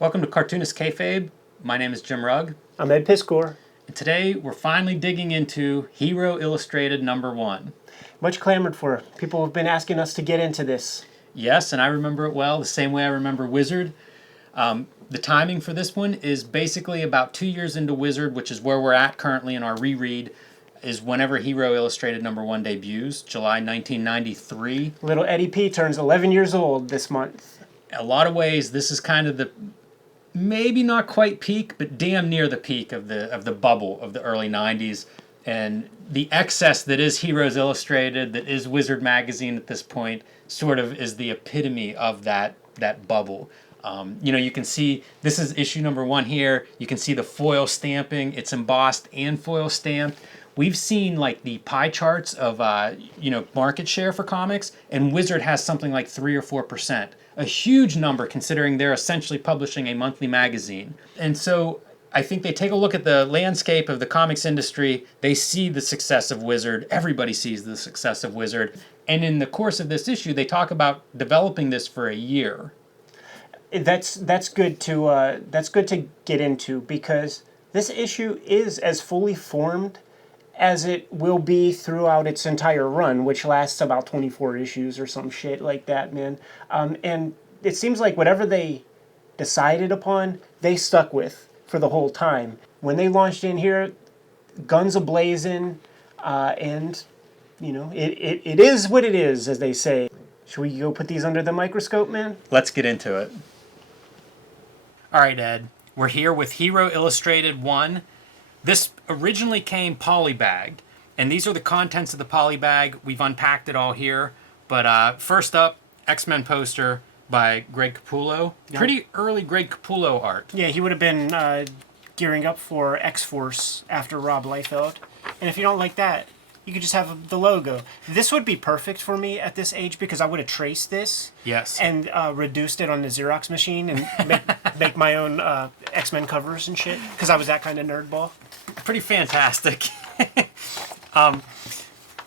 Welcome to Cartoonist Kayfabe. My name is Jim Rugg. I'm Ed Piscor. And today we're finally digging into Hero Illustrated #1. Much clamored for. People have been asking us to get into this. Yes, and I remember it well, the same way I remember Wizard. The timing for this one is basically about 2 years into Wizard, which is where we're at currently in our reread, is whenever Hero Illustrated #1 debuts, July 1993. Little Eddie P turns 11 years old this month. In a lot of ways, this is kind of the maybe not quite peak, but damn near the peak of the bubble of the early 90s. And the excess that is Heroes Illustrated, that is Wizard Magazine at this point, sort of is the epitome of that bubble. You can see, this is issue #1 here. You can see the foil stamping. It's embossed and foil stamped. We've seen like the pie charts of market share for comics, and Wizard has something like 3 or 4%. A huge number considering they're essentially publishing a monthly magazine. And so I think they take a look at the landscape of the comics industry. They see the success of Wizard. Everybody sees the success of Wizard. And in the course of this issue, they talk about developing this for a year. That's good to get into, because this issue is as fully formed as it will be throughout its entire run, which lasts about 24 issues or some shit like that, man. And it seems like whatever they decided upon, they stuck with for the whole time. When they launched in here, guns a-blazing, and, it is what it is, as they say. Should we go put these under the microscope, man? Let's get into it. All right, Ed. We're here with Hero Illustrated 1. This originally came polybagged, and these are the contents of the polybag. We've unpacked it all here. But first up, X-Men poster by Greg Capullo. Yep. Pretty early Greg Capullo art. Yeah, he would have been gearing up for X-Force after Rob Liefeld. And if you don't like that, you could just have the logo. This would be perfect for me at this age, because I would have traced this. Yes. And reduced it on the Xerox machine and make my own X-Men covers and shit, because I was that kind of nerdball. Pretty fantastic.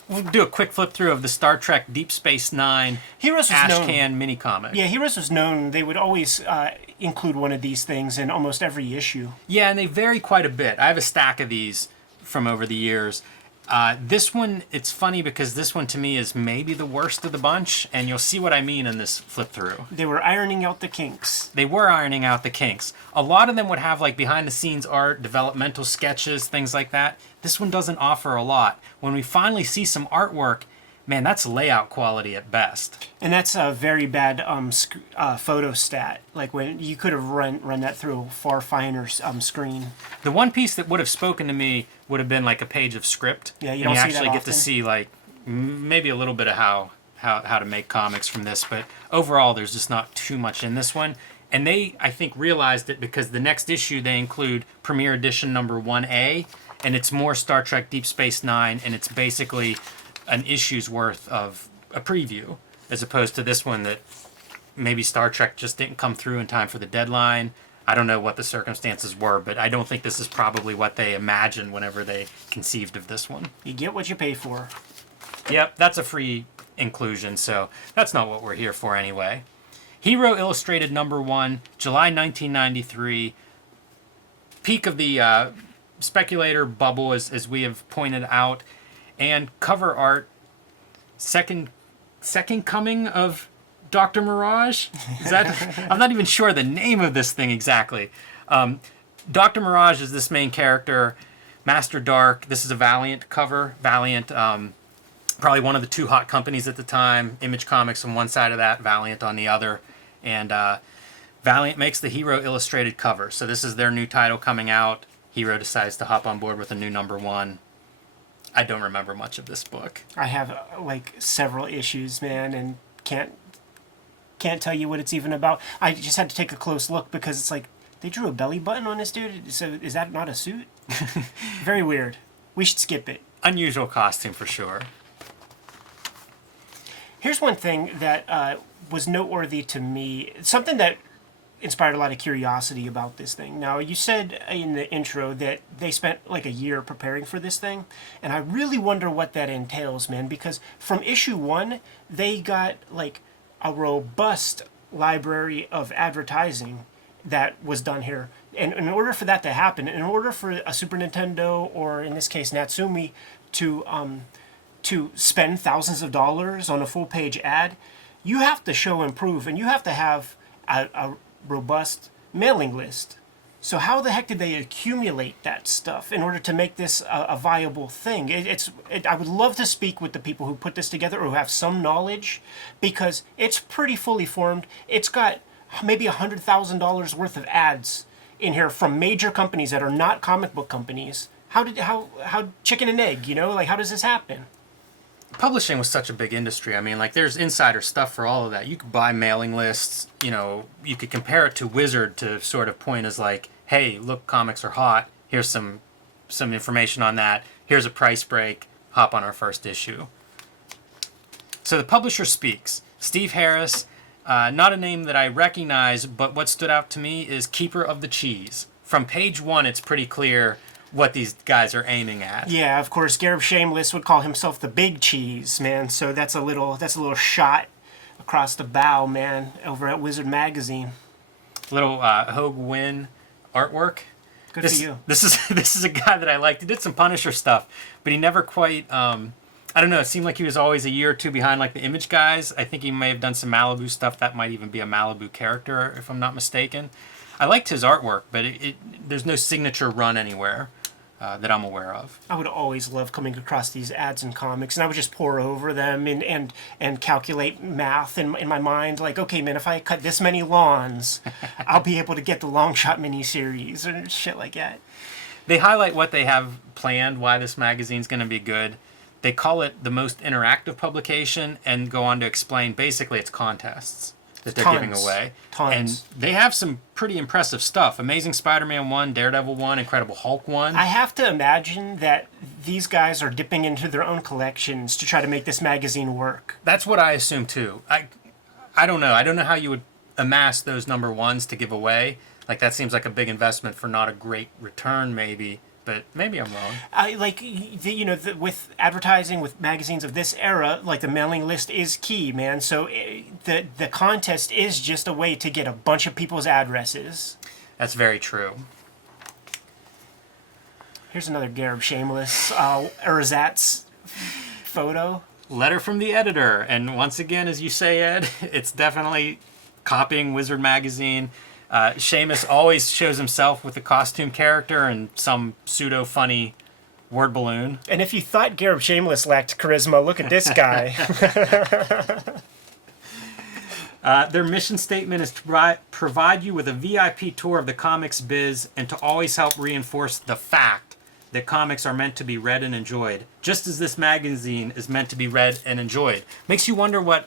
We'll do a quick flip through of the Star Trek Deep Space Nine Ashcan mini comic. Yeah, Heroes was known. They would always include one of these things in almost every issue. Yeah, and they vary quite a bit. I have a stack of these from over the years. This one, it's funny because this one to me is maybe the worst of the bunch, and you'll see what I mean in this flip through. They were ironing out the kinks. They were ironing out the kinks. A lot of them would have like behind the scenes art, developmental sketches, things like that. This one doesn't offer a lot. When we finally see some artwork, man, that's layout quality at best. And that's a very bad photo stat. Like, when you could have run that through a far finer screen. The one piece that would have spoken to me would have been like a page of script. Yeah, you don't see actually that get to see like maybe a little bit of how to make comics from this, but overall there's just not too much in this one. And they, I think, realized it because the next issue they include Premiere Edition #1A, and it's more Star Trek Deep Space Nine, and it's basically an issue's worth of a preview, as opposed to this one that maybe Star Trek just didn't come through in time for the deadline. I don't know what the circumstances were, but I don't think this is probably what they imagined whenever they conceived of this one. You get what you pay for. Yep, that's a free inclusion, so that's not what we're here for anyway. Hero Illustrated #1, July 1993. Peak of the speculator bubble, as we have pointed out. And cover art, second coming of Dr. Mirage? Is that? I'm not even sure the name of this thing exactly. Dr. Mirage is this main character, Master Dark. This is a Valiant cover. Valiant, probably one of the two hot companies at the time. Image Comics on one side of that, Valiant on the other. And Valiant makes the Hero Illustrated cover. So this is their new title coming out. Hero decides to hop on board with a new #1. I don't remember much of this book. I have like several issues, man, and can't tell you what it's even about. I just had to take a close look because it's like they drew a belly button on this dude. So is that not a suit? Very weird. We should skip it. Unusual costume for sure. Here's one thing that was noteworthy to me. Something that inspired a lot of curiosity about this thing. Now, you said in the intro that they spent like a year preparing for this thing, and I really wonder what that entails, man, because from issue 1, they got like a robust library of advertising that was done here. And in order for that to happen, in order for a Super Nintendo, or in this case Natsumi, to spend thousands of dollars on a full-page ad, you have to show and prove, and you have to have a robust mailing list. So how the heck did they accumulate that stuff in order to make this a viable thing? I would love to speak with the people who put this together or who have some knowledge, because it's pretty fully formed. It's got maybe $100,000 worth of ads in here from major companies that are not comic book companies. How chicken and egg, like how does this happen? Publishing was such a big industry. I mean, like, there's insider stuff for all of that. You could buy mailing lists. You could compare it to Wizard to sort of point as like, hey, look, comics are hot. Here's some information on that. Here's a price break. Hop on our first issue. So the publisher speaks. Steve Harris, not a name that I recognize, but what stood out to me is Keeper of the Cheese. From page 1, it's pretty clear what these guys are aiming at. Yeah, of course, Gareb Shameless would call himself the Big Cheese, man. So that's a little shot across the bow, man, over at Wizard Magazine. Little Hogue Wynn artwork. Good for you. This is a guy that I liked. He did some Punisher stuff, but he never quite. I don't know. It seemed like he was always a year or two behind, like the Image guys. I think he may have done some Malibu stuff. That might even be a Malibu character, if I'm not mistaken. I liked his artwork, but there's no signature run anywhere that I'm aware of. I would always love coming across these ads in comics, and I would just pore over them and calculate math in my mind. Like, okay, man, if I cut this many lawns, I'll be able to get the Long Shot miniseries or shit like that. They highlight what they have planned, why this magazine's going to be good. They call it the most interactive publication and go on to explain basically it's contests that they're giving away. Tons. And they have some pretty impressive stuff. Amazing Spider-Man 1, Daredevil 1, Incredible Hulk 1. I have to imagine that these guys are dipping into their own collections to try to make this magazine work. That's what I assume too. I don't know. I don't know how you would amass those number ones to give away. Like, that seems like a big investment for not a great return maybe. But maybe I'm wrong. With advertising, with magazines of this era, like, the mailing list is key, man. So the contest is just a way to get a bunch of people's addresses. That's very true. Here's another Gareb Shameless ersatz photo. Letter from the editor. And once again, as you say, Ed, it's definitely copying Wizard Magazine. Seamus always shows himself with a costume character and some pseudo-funny word balloon. And if you thought Gareb Shameless lacked charisma, look at this guy. Their mission statement is to provide you with a VIP tour of the comics biz and to always help reinforce the fact that comics are meant to be read and enjoyed, just as this magazine is meant to be read and enjoyed. Makes you wonder what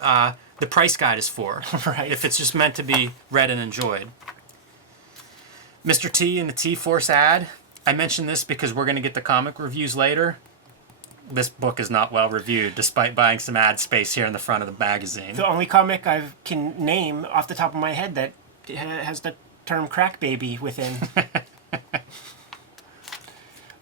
the price guide is for, right? If it's just meant to be read and enjoyed. Mr. T and the T-Force ad. I mentioned this because we're going to get the comic reviews later. This book is not well reviewed, despite buying some ad space here in the front of the magazine. The only comic I can name off the top of my head that has the term crack baby within.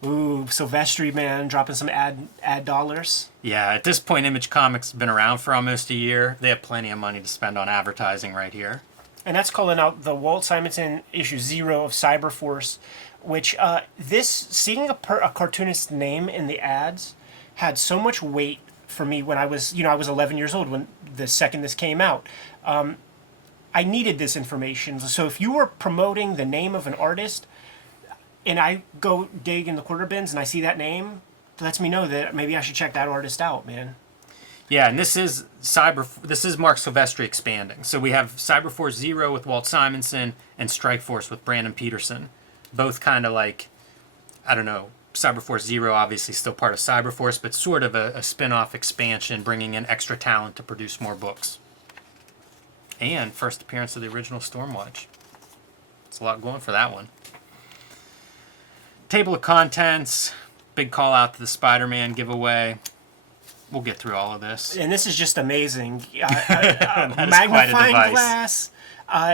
Ooh, Silvestri, man, dropping some ad dollars. Yeah, at this point, Image Comics has been around for almost a year. They have plenty of money to spend on advertising right here. And that's calling out the Walt Simonson issue 0 of Cyberforce, which seeing a cartoonist name in the ads had so much weight for me when I was 11 years old when the second this came out. I needed this information. So if you were promoting the name of an artist, and I go dig in the quarter bins and I see that name, it lets me know that maybe I should check that artist out, man. Yeah, and this is Mark Silvestri expanding. So we have Cyberforce 0 with Walt Simonson and Strikeforce with Brandon Peterson. Both kind of like, I don't know, Cyberforce 0 obviously still part of Cyberforce, but sort of a spin-off expansion, bringing in extra talent to produce more books. And first appearance of the original Stormwatch. It's a lot going for that one. Table of contents, big call out to the Spider-Man giveaway. We'll get through all of this. And this is just amazing. Magnifying glass.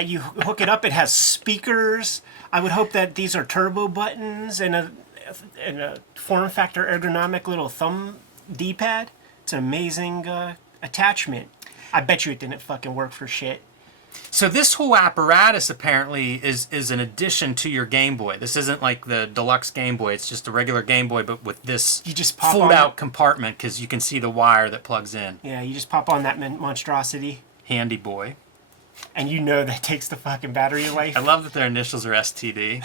You hook it up. It has speakers. I would hope that these are turbo buttons and a form factor ergonomic little thumb D-pad. It's an amazing attachment. I bet you it didn't fucking work for shit. So this whole apparatus apparently is an addition to your Game Boy. This isn't like the deluxe Game Boy. It's just a regular Game Boy, but with this You just pop fold-out compartment because you can see the wire that plugs in. Yeah, you just pop on that monstrosity, Handy boy. and you know that takes the fucking battery life. I love that their initials are STD.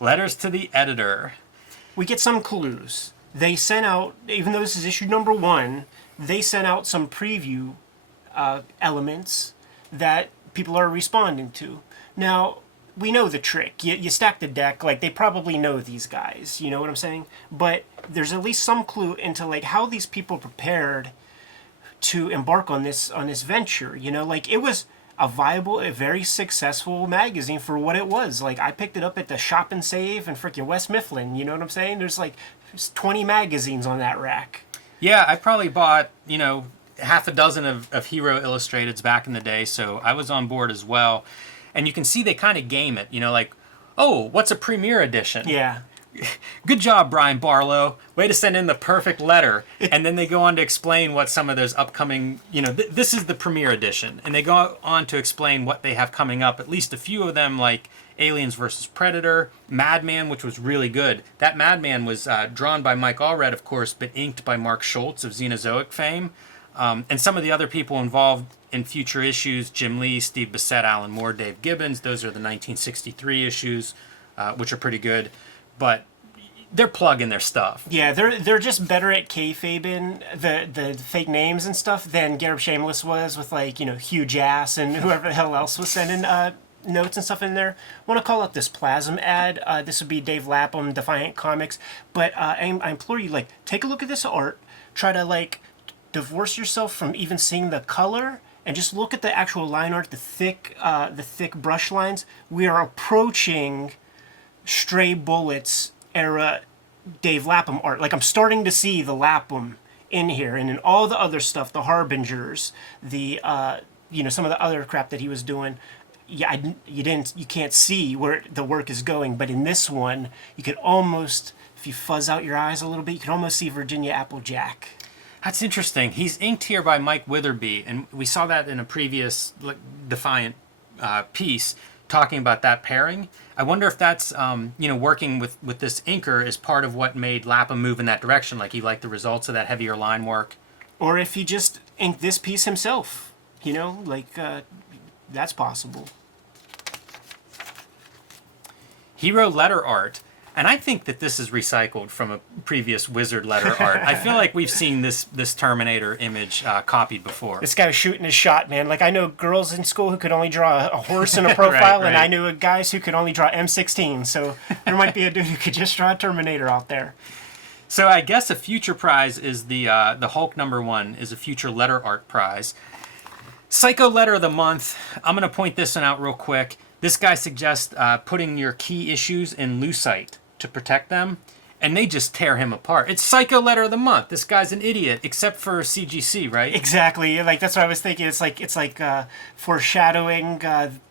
Letters to the editor. We get some clues. They sent out, even though this is issue number 1, they sent out some preview elements that people are responding to. Now, we know the trick. You stack the deck, like, they probably know these guys, you know what I'm saying? But there's at least some clue into, like, how these people prepared to embark on this venture, you know? Like, it was a viable, a very successful magazine for what it was. Like, I picked it up at the Shop and Save in freaking West Mifflin, you know what I'm saying? There's, like, 20 magazines on that rack. Yeah, I probably bought, half a dozen of Hero Illustrateds back in the day, so I was on board as well. And you can see they kind of game it, like, oh, what's a premiere edition? Yeah. Good job, Brian Barlow. Way to send in the perfect letter. And then they go on to explain what some of those upcoming, this is the premiere edition. And they go on to explain what they have coming up. At least a few of them, like Aliens vs. Predator, Madman, which was really good. That Madman was drawn by Mike Allred, of course, but inked by Mark Schultz of Xenozoic fame. And some of the other people involved in future issues, Jim Lee, Steve Bissett, Alan Moore, Dave Gibbons. Those are the 1963 issues, which are pretty good. But they're plugging their stuff. Yeah, they're just better at kayfabing the fake names and stuff than Gareb Shameless was with, like, Hugh Jass and whoever the hell else was sending notes and stuff in there. I want to call out this Phantasm ad. This would be Dave Lapham, Defiant Comics. But I implore you, like, take a look at this art. Try to, like, divorce yourself from even seeing the color and just look at the actual line art, the thick brush lines. We are approaching Stray Bullets era Dave Lapham art. Like, I'm starting to see the Lapham in here, and in all the other stuff, the Harbingers, the some of the other crap that he was doing. Yeah, you can't see where the work is going, but in this one, you could almost, if you fuzz out your eyes a little bit, you can almost see Virginia Applejack. That's interesting. He's inked here by Mike Witherby, and we saw that in a previous Defiant piece talking about that pairing. I wonder if that's, working with this inker is part of what made Lapham move in that direction. Like, he liked the results of that heavier line work. Or if he just inked this piece himself, that's possible. Hero letter art. And I think that this is recycled from a previous Wizard letter art. I feel like we've seen this Terminator image copied before. This guy was shooting his shot, man. Like, I know girls in school who could only draw a horse in a profile, right. And I knew guys who could only draw M16. So there might be a dude who could just draw a Terminator out there. So I guess a future prize is the Hulk #1 is a future letter art prize. Psycho letter of the month. I'm going to point this one out real quick. This guy suggests putting your key issues in lucite to protect them, and they just tear him apart. It's Psycho letter of the month. This guy's an idiot, except for CGC, right? Exactly. Like, that's what I was thinking. It's like foreshadowing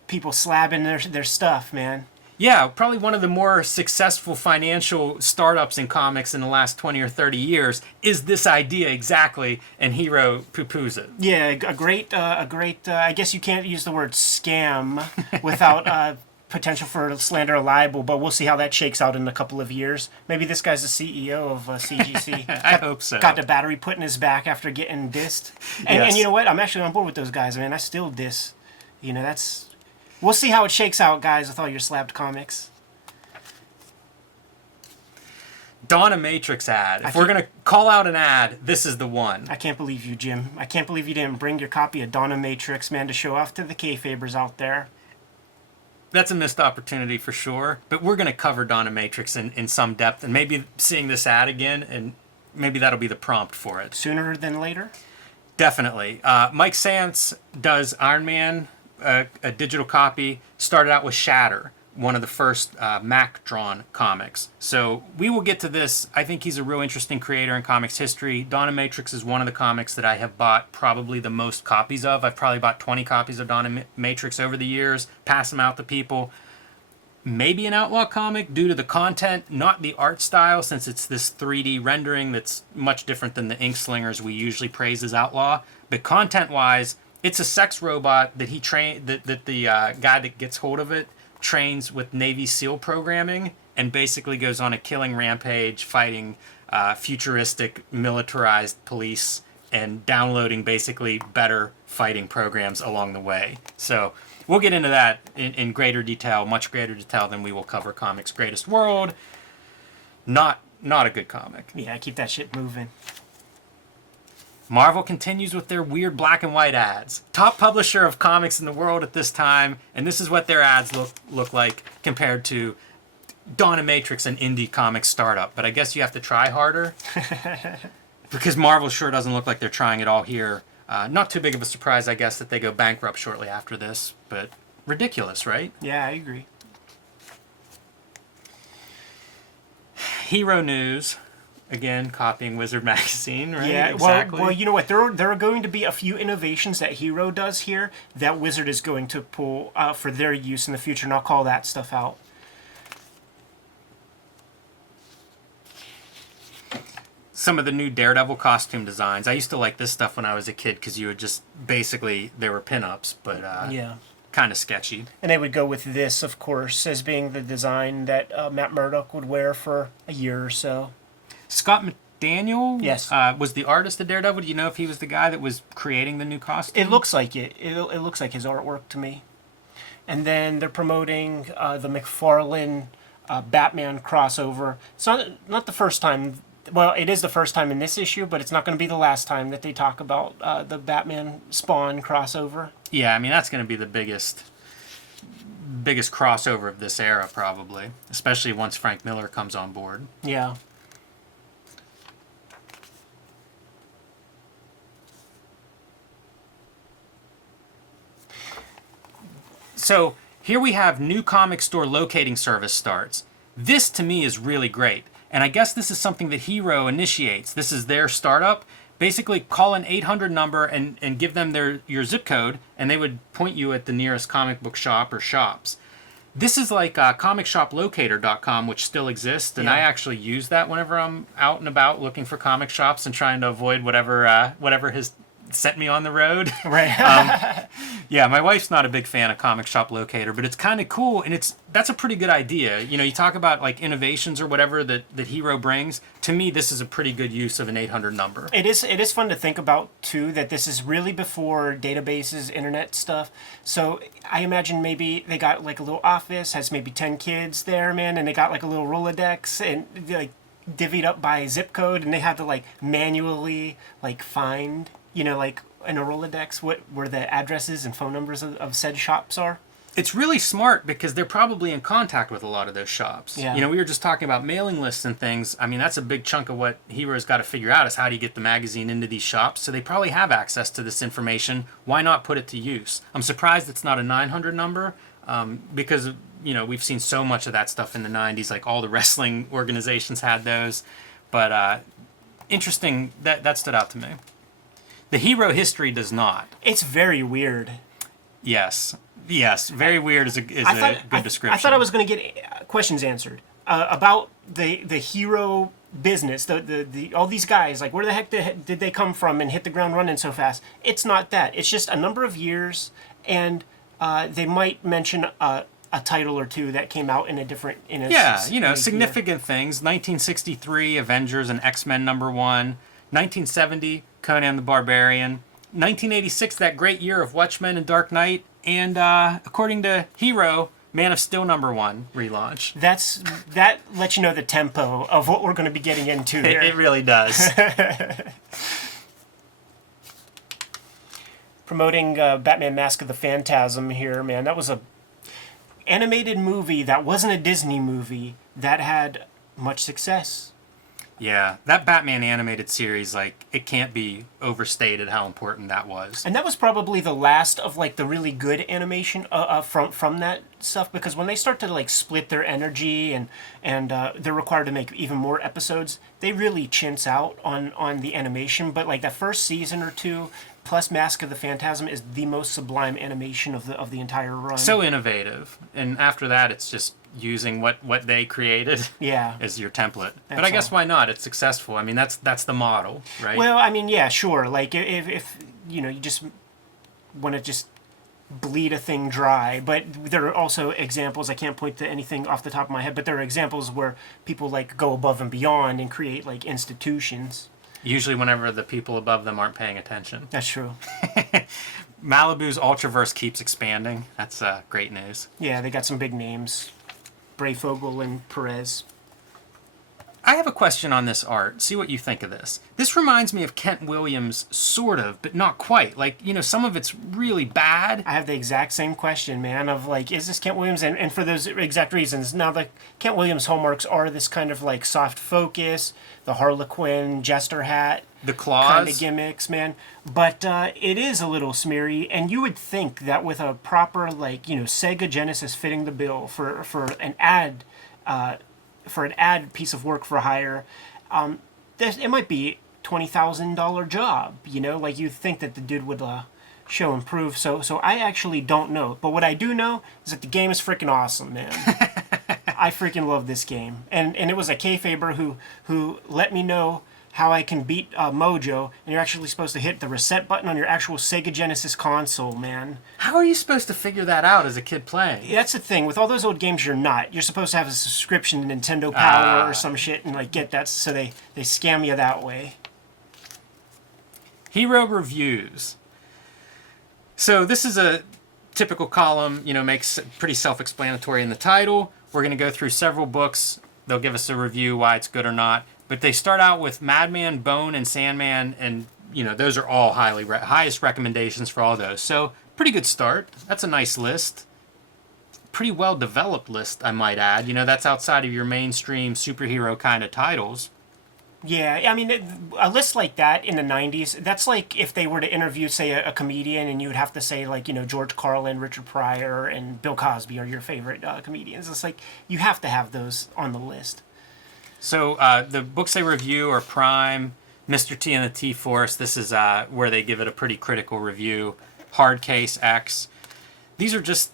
people slabbing their stuff, man. Yeah, probably one of the more successful financial startups in comics in the last 20 or 30 years is this idea exactly, and Hero poo-poos it. Yeah, a great. I guess you can't use the word scam without potential for slander or libel, but we'll see how that shakes out in a couple of years. Maybe this guy's the CEO of CGC. I hope so. Got the battery put in his back after getting dissed. And you know what? I'm actually on board with those guys, man. I still diss. That's... We'll see how it shakes out, guys, with all your slabbed comics. Donna Matrix Ad. If we're going to call out an ad, this is the one. I can't believe you, Jim. I can't believe you didn't bring your copy of Donna Matrix, man, to show off to the Kayfabers out there. That's a missed opportunity for sure. But we're going to cover Donna Matrix in some depth, and maybe seeing this ad again, and maybe that'll be the prompt for it. Sooner than later? Definitely. Mike Sance does Iron Man, a digital copy. Started out with Shatter, one of the first Mac-drawn comics. So we will get to this. I think he's a real interesting creator in comics history. Donna Matrix is one of the comics that I have bought probably the most copies of. I've probably bought 20 copies of Donna Matrix over the years, pass them out to people. Maybe an outlaw comic due to the content, not the art style, since it's this 3D rendering that's much different than the ink slingers we usually praise as outlaw. But content-wise, It's a sex robot that the guy that gets hold of it trains with Navy SEAL programming and basically goes on a killing rampage fighting futuristic militarized police and downloading basically better fighting programs along the way. So we'll get into that in greater detail, much greater detail than we will cover Comics Greatest World. Not a good comic. Yeah, keep that shit moving. Marvel continues with their weird black and white ads. Top publisher of comics in the world at this time, and this is what their ads look like compared to Donna Matrix, an indie comic startup. But I guess you have to try harder. Because Marvel sure doesn't look like they're trying it all here. Not too big of a surprise, I guess, that they go bankrupt shortly after this, but ridiculous, right? Yeah, I agree. Hero News, again, copying Wizard Magazine, right? Yeah, exactly. well, you know what? There are going to be a few innovations that Hero does here that Wizard is going to pull for their use in the future, and I'll call that stuff out. Some of the new Daredevil costume designs. I used to like this stuff when I was a kid because you would just basically, they were pinups, but Yeah. kind of sketchy. And they would go with this, of course, as being the design that Matt Murdock would wear for a year or so. Scott McDaniel Yes. Was the artist of Daredevil. Do you know if he was the guy that was creating the new costume? It looks like it. It looks like his artwork to me. And then they're promoting the Macfarlane Batman crossover. It's not the first time. Well, it is the first time in this issue, but it's not going to be the last time that they talk about the Batman Spawn crossover. Yeah, I mean, that's going to be the biggest crossover of this era, probably. Especially once Frank Miller comes on board. Yeah. So here we have new comic store locating service starts. This to me is really great. And I guess this is something that Hero initiates. This is their startup. Basically call an 800 number and give them your zip code and they would point you at the nearest comic book shop or shops. This is like comicshoplocator.com, which still exists, and Yeah. I actually use that whenever I'm out and about looking for comic shops and trying to avoid whatever has sent me on the road. Right. Yeah, my wife's not a big fan of Comic Shop Locator, but it's kind of cool, and that's a pretty good idea. You know, you talk about like innovations or whatever that Hero brings. To me, this is a pretty good use of an 800 number. It is fun to think about, too, that this is really before databases, internet stuff. So I imagine maybe they got like a little office, has maybe 10 kids there, man, and they got like a little Rolodex and like divvied up by zip code, and they had to like manually like find, you know, like in a Rolodex where the addresses and phone numbers of said shops are. It's really smart because they're probably in contact with a lot of those shops. Yeah. You know, we were just talking about mailing lists and things. I mean, that's a big chunk of what Hero's got to figure out is how do you get the magazine into these shops. So they probably have access to this information. Why not put it to use? I'm surprised it's not a 900 number because, you know, we've seen so much of that stuff in the 90s. Like all the wrestling organizations had those. But interesting, that stood out to me. The Hero history does not. It's very weird. Yes, very weird is a good description. I thought I was going to get questions answered about the Hero business. The all these guys, like where the heck did they come from and hit the ground running so fast? It's not that. It's just a number of years, and they might mention a title or two that came out in a different significant things. 1963 Avengers and X-Men #1. 1970 Conan the Barbarian. 1986 that great year of Watchmen and Dark Knight. And according to Hero, Man of Steel #1 relaunch. That lets you know the tempo of what we're going to be getting into here. It really does. Promoting Batman Mask of the Phantasm here, man. That was a animated movie that wasn't a Disney movie that had much success. Yeah, that Batman animated series, like, it can't be overstated how important that was. And that was probably the last of, like, the really good animation from that stuff, because when they start to, like, split their energy and they're required to make even more episodes, they really chintz out on the animation. But, like, that first season or two, plus Mask of the Phantasm, is the most sublime animation of the entire run. So innovative. And after that, it's just using what they created as your template. But I guess why not? It's successful. I mean, that's the model, right? Well, I mean, yeah, sure. Like if you know, you just want to just bleed a thing dry. But there are also examples, I can't point to anything off the top of my head, but there are examples where people like go above and beyond and create like institutions. Usually whenever the people above them aren't paying attention. That's true. Malibu's Ultraverse keeps expanding. That's great news. Yeah, they got some big names. Brayfogle and Perez. I have a question on this art. See what you think of this. This reminds me of Kent Williams, sort of, but not quite. Like, you know, some of it's really bad. I have the exact same question, man, of like, is this Kent Williams? And for those exact reasons. Now, the Kent Williams hallmarks are this kind of like soft focus, the Harlequin jester hat. The claws. Kind of gimmicks, man. But it is a little smeary, and you would think that with a proper, like, you know, Sega Genesis fitting the bill for an ad... for an ad piece of work for hire, it might be $20,000 job. You know, like you think that the dude would show and prove. So I actually don't know. But what I do know is that the game is freaking awesome, man. I freaking love this game, and it was a Kayfaber who let me know how I can beat Mojo, and you're actually supposed to hit the reset button on your actual Sega Genesis console, man. How are you supposed to figure that out as a kid playing? That's the thing. With all those old games, you're not. You're supposed to have a subscription to Nintendo Power or some shit and like get that, so they scam you that way. Hero reviews. So this is a typical column, you know, makes pretty self-explanatory in the title. We're going to go through several books. They'll give us a review, why it's good or not. But they start out with Madman, Bone, and Sandman, and, you know, those are all highest recommendations for all those. So, pretty good start. That's a nice list. Pretty well-developed list, I might add. You know, that's outside of your mainstream superhero kind of titles. Yeah, I mean, a list like that in the 90s, that's like if they were to interview, say, a comedian, and you would have to say, like, you know, George Carlin, Richard Pryor, and Bill Cosby are your favorite comedians. It's like, you have to have those on the list. So the books they review are Prime, Mr. T and the T-Force. This is where they give it a pretty critical review. Hard Case X. These are just,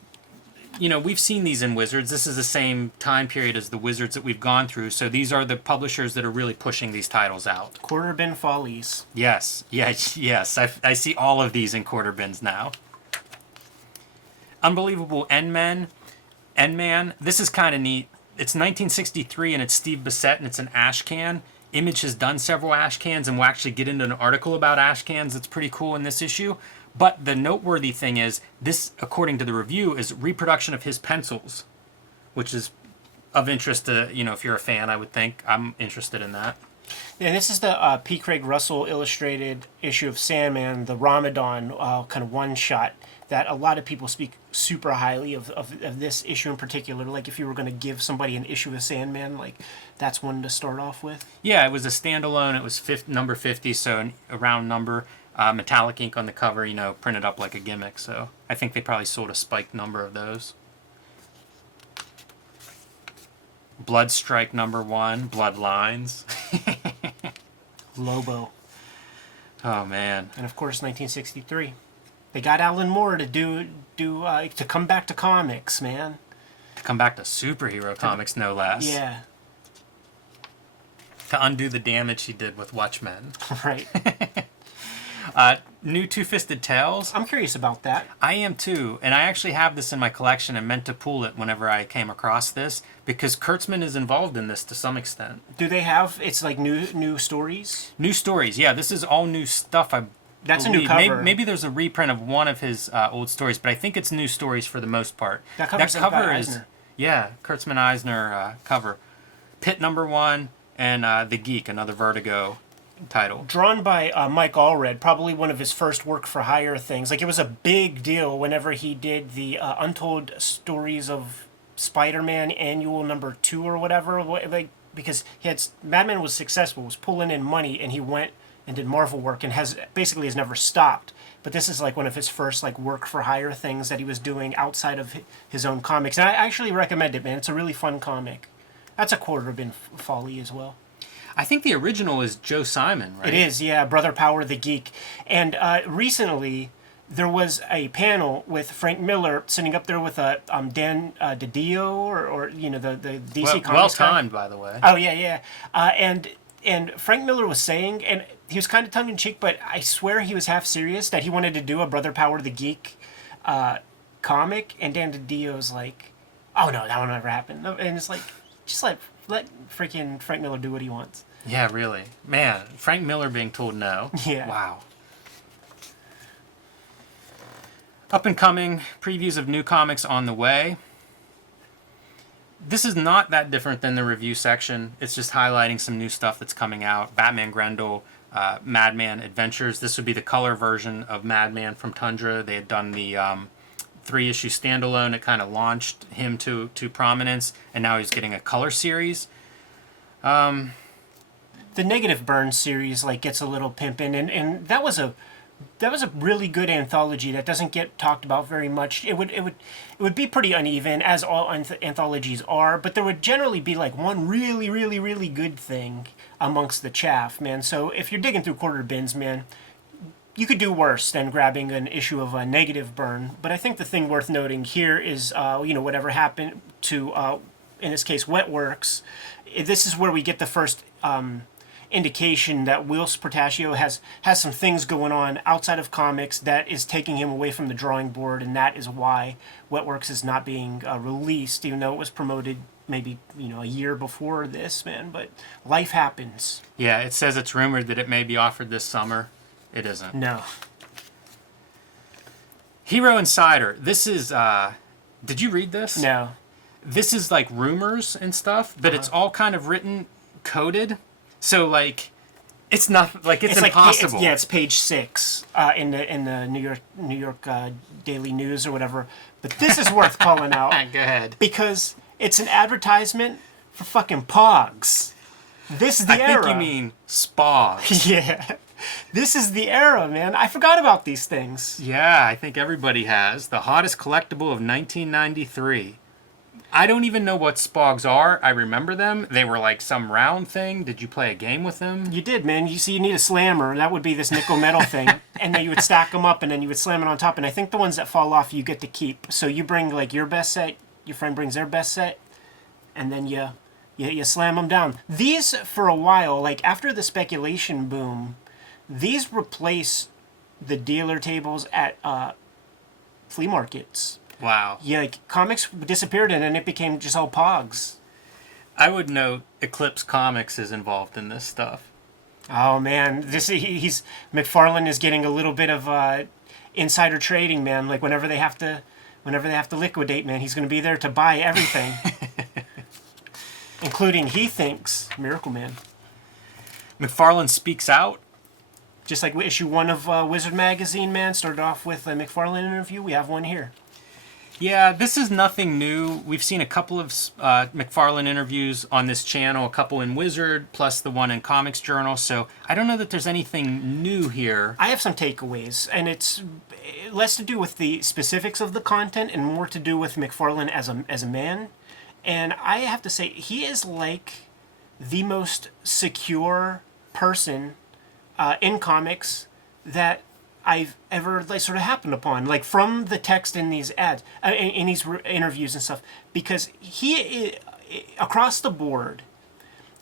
you know, we've seen these in Wizards. This is the same time period as the Wizards that we've gone through. So these are the publishers that are really pushing these titles out. Quarter bin follies. Yes. Yes. I see all of these in quarter bins now. Unbelievable Endman. This is kind of neat. It's 1963, and it's Steve Bissette, and it's an Ashcan. Image has done several Ashcans, and we'll actually get into an article about Ashcans that's pretty cool in this issue. But the noteworthy thing is, this, according to the review, is reproduction of his pencils, which is of interest to, you know, if you're a fan, I would think. I'm interested in that. Yeah, this is the P. Craig Russell illustrated issue of Sandman, the Ramadan kind of one-shot that a lot of people speak super highly of this issue in particular. Like, if you were going to give somebody an issue of Sandman, like, that's one to start off with. Yeah, it was a standalone. It was number 50, so a round number. Metallic ink on the cover, you know, printed up like a gimmick. So I think they probably sold a spiked number of those. Bloodstrike number 1, Bloodlines. Lobo. Oh, man. And, of course, 1963. They got Alan Moore to to come back to comics, man. To come back to superhero comics, no less. Yeah. To undo the damage he did with Watchmen. Right. New Two-Fisted Tales. I'm curious about that. I am too, and I actually have this in my collection and meant to pull it whenever I came across this, because Kurtzman is involved in this to some extent. Do they have, it's like new stories? New stories, yeah. This is all new stuff, That's believe. a new cover. Maybe there's a reprint of one of his old stories, but I think it's new stories for the most part. That cover is Eisner. Yeah, Kurtzman Eisner cover. Pit number 1 and The Geek, another Vertigo title. Drawn by Mike Allred, probably one of his first work for hire things. Like, it was a big deal whenever he did the Untold Stories of Spider-Man annual number 2 or whatever. Like, because Madman was successful, was pulling in money, and he went and did Marvel work and has never stopped. But this is like one of his first like work for hire things that he was doing outside of his own comics. And I actually recommend it, man. It's a really fun comic. That's a quarter bin folly as well. I think the original is Joe Simon, right? It is, yeah. Brother Power the Geek. And recently there was a panel with Frank Miller sitting up there with Dan DiDio or you know the DC Comics. Well timed, by the way. Oh yeah. And Frank Miller was saying, and was kind of tongue-in-cheek, but I swear he was half serious that he wanted to do a Brother Power the Geek comic, and Dan DiDio's like, oh no, that will never happen. And it's like, just let freaking Frank Miller do what he wants. Yeah, really. Man, Frank Miller being told no. Yeah. Wow. Up and coming, previews of new comics on the way. This is not that different than the review section. It's just highlighting some new stuff that's coming out. Batman Grendel, Madman Adventures. This would be the color version of Madman from Tundra. They had done the 3-issue standalone. It kind of launched him to prominence, and now he's getting a color series. The Negative Burn series like gets a little pimpin', and that was a really good anthology that doesn't get talked about very much. It would be pretty uneven, as all anthologies are, but there would generally be like one really, really, really good thing amongst the chaff, man. So if you're digging through quarter bins, man, you could do worse than grabbing an issue of a Negative Burn. But I think the thing worth noting here is, whatever happened to, in this case, Wetworks. This is where we get the first indication that Whilce Portacio has some things going on outside of comics that is taking him away from the drawing board, and that is why Wetworks is not being released, even though it was promoted maybe a year before this, man. But life happens. Yeah, it says it's rumored that it may be offered this summer. It isn't. No. Hero Insider. This is did you read this? No. This is like rumors and stuff, but it's all kind of written coded. So like it's not like it's impossible. It's page 6 in the New York Daily News or whatever. But this is worth calling out. Go ahead. Because it's an advertisement for fucking Pogs. This is the era. I think you mean Spogs. Yeah. This is the era, man. I forgot about these things. Yeah, I think everybody has. The hottest collectible of 1993. I don't even know what Spogs are. I remember them. They were like some round thing. Did you play a game with them? You did, man. You need a slammer. That would be this nickel metal thing. And then you would stack them up, and then you would slam it on top. And I think the ones that fall off, you get to keep. So you bring like your best set, your friend brings their best set, and then you slam them down. These, for a while, like after the speculation boom, these replace the dealer tables at flea markets. Wow. Yeah, like comics disappeared and then it became just all Pogs. I would note Eclipse Comics is involved in this stuff. Oh man, he's Macfarlane is getting a little bit of insider trading, man. Like whenever they have to liquidate, man, he's going to be there to buy everything, including, he thinks, Miracle Man. Macfarlane speaks out. Just like issue 1 of Wizard Magazine, man, started off with a Macfarlane interview. We have one here. Yeah, this is nothing new. We've seen a couple of Macfarlane interviews on this channel, a couple in Wizard, plus the one in Comics Journal, so I don't know that there's anything new here. I have some takeaways, and it's less to do with the specifics of the content and more to do with Macfarlane as a man. And I have to say, he is like the most secure person in comics that I've ever sort of happened upon, like from the text in these ads, in these interviews and stuff, because he, across the board,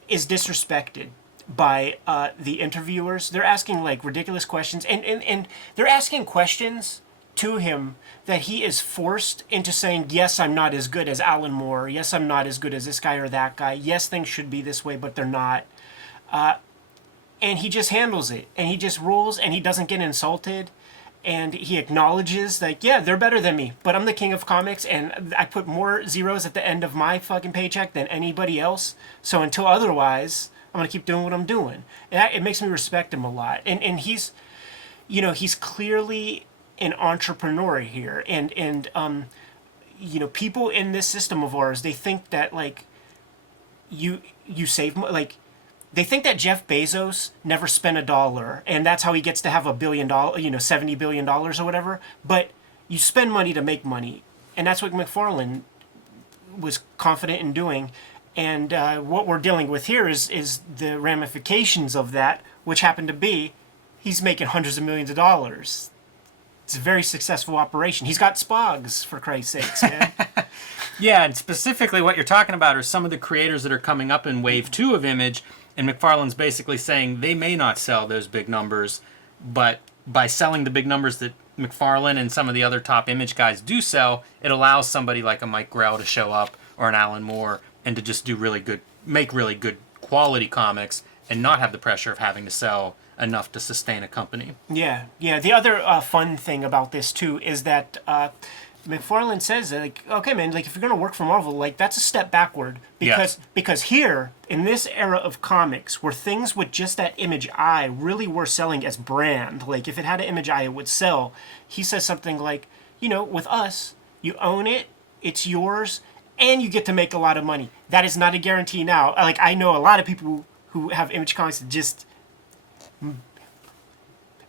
is disrespected by the interviewers. They're asking like ridiculous questions, and they're asking questions to him that he is forced into saying, yes, I'm not as good as Alan Moore. Yes, I'm not as good as this guy or that guy. Yes, things should be this way, but they're not. And he just handles it, and he just rules, and he doesn't get insulted, and he acknowledges, like, yeah, they're better than me, but I'm the king of comics, and I put more zeros at the end of my fucking paycheck than anybody else, so until otherwise, I'm going to keep doing what I'm doing. And it makes me respect him a lot. And he's, he's clearly an entrepreneur here, and people in this system of ours, they think that, like, you save, like, they think that Jeff Bezos never spent $1, and that's how he gets to have $1 billion, $70 billion or whatever. But you spend money to make money, and that's what Macfarlane was confident in doing. And what we're dealing with here is the ramifications of that, which happen to be he's making hundreds of millions of dollars. It's a very successful operation. He's got Spogs, for Christ's sakes, man. Yeah, and specifically what you're talking about are some of the creators that are coming up in Wave 2 of Image. And McFarlane's basically saying they may not sell those big numbers, but by selling the big numbers that McFarlane and some of the other top image guys do sell, it allows somebody like a Mike Grell to show up, or an Alan Moore, and to just make really good quality comics and not have the pressure of having to sell enough to sustain a company. Yeah. The other fun thing about this too is that McFarlane says, like, okay, man, like if you're gonna work for Marvel, like that's a step backward because here in this era of comics, where things with just that image eye really were selling as brand, like if it had an image eye, it would sell. He says something like, with us, you own it, it's yours, and you get to make a lot of money. That is not a guarantee now. Like I know a lot of people who have Image Comics that just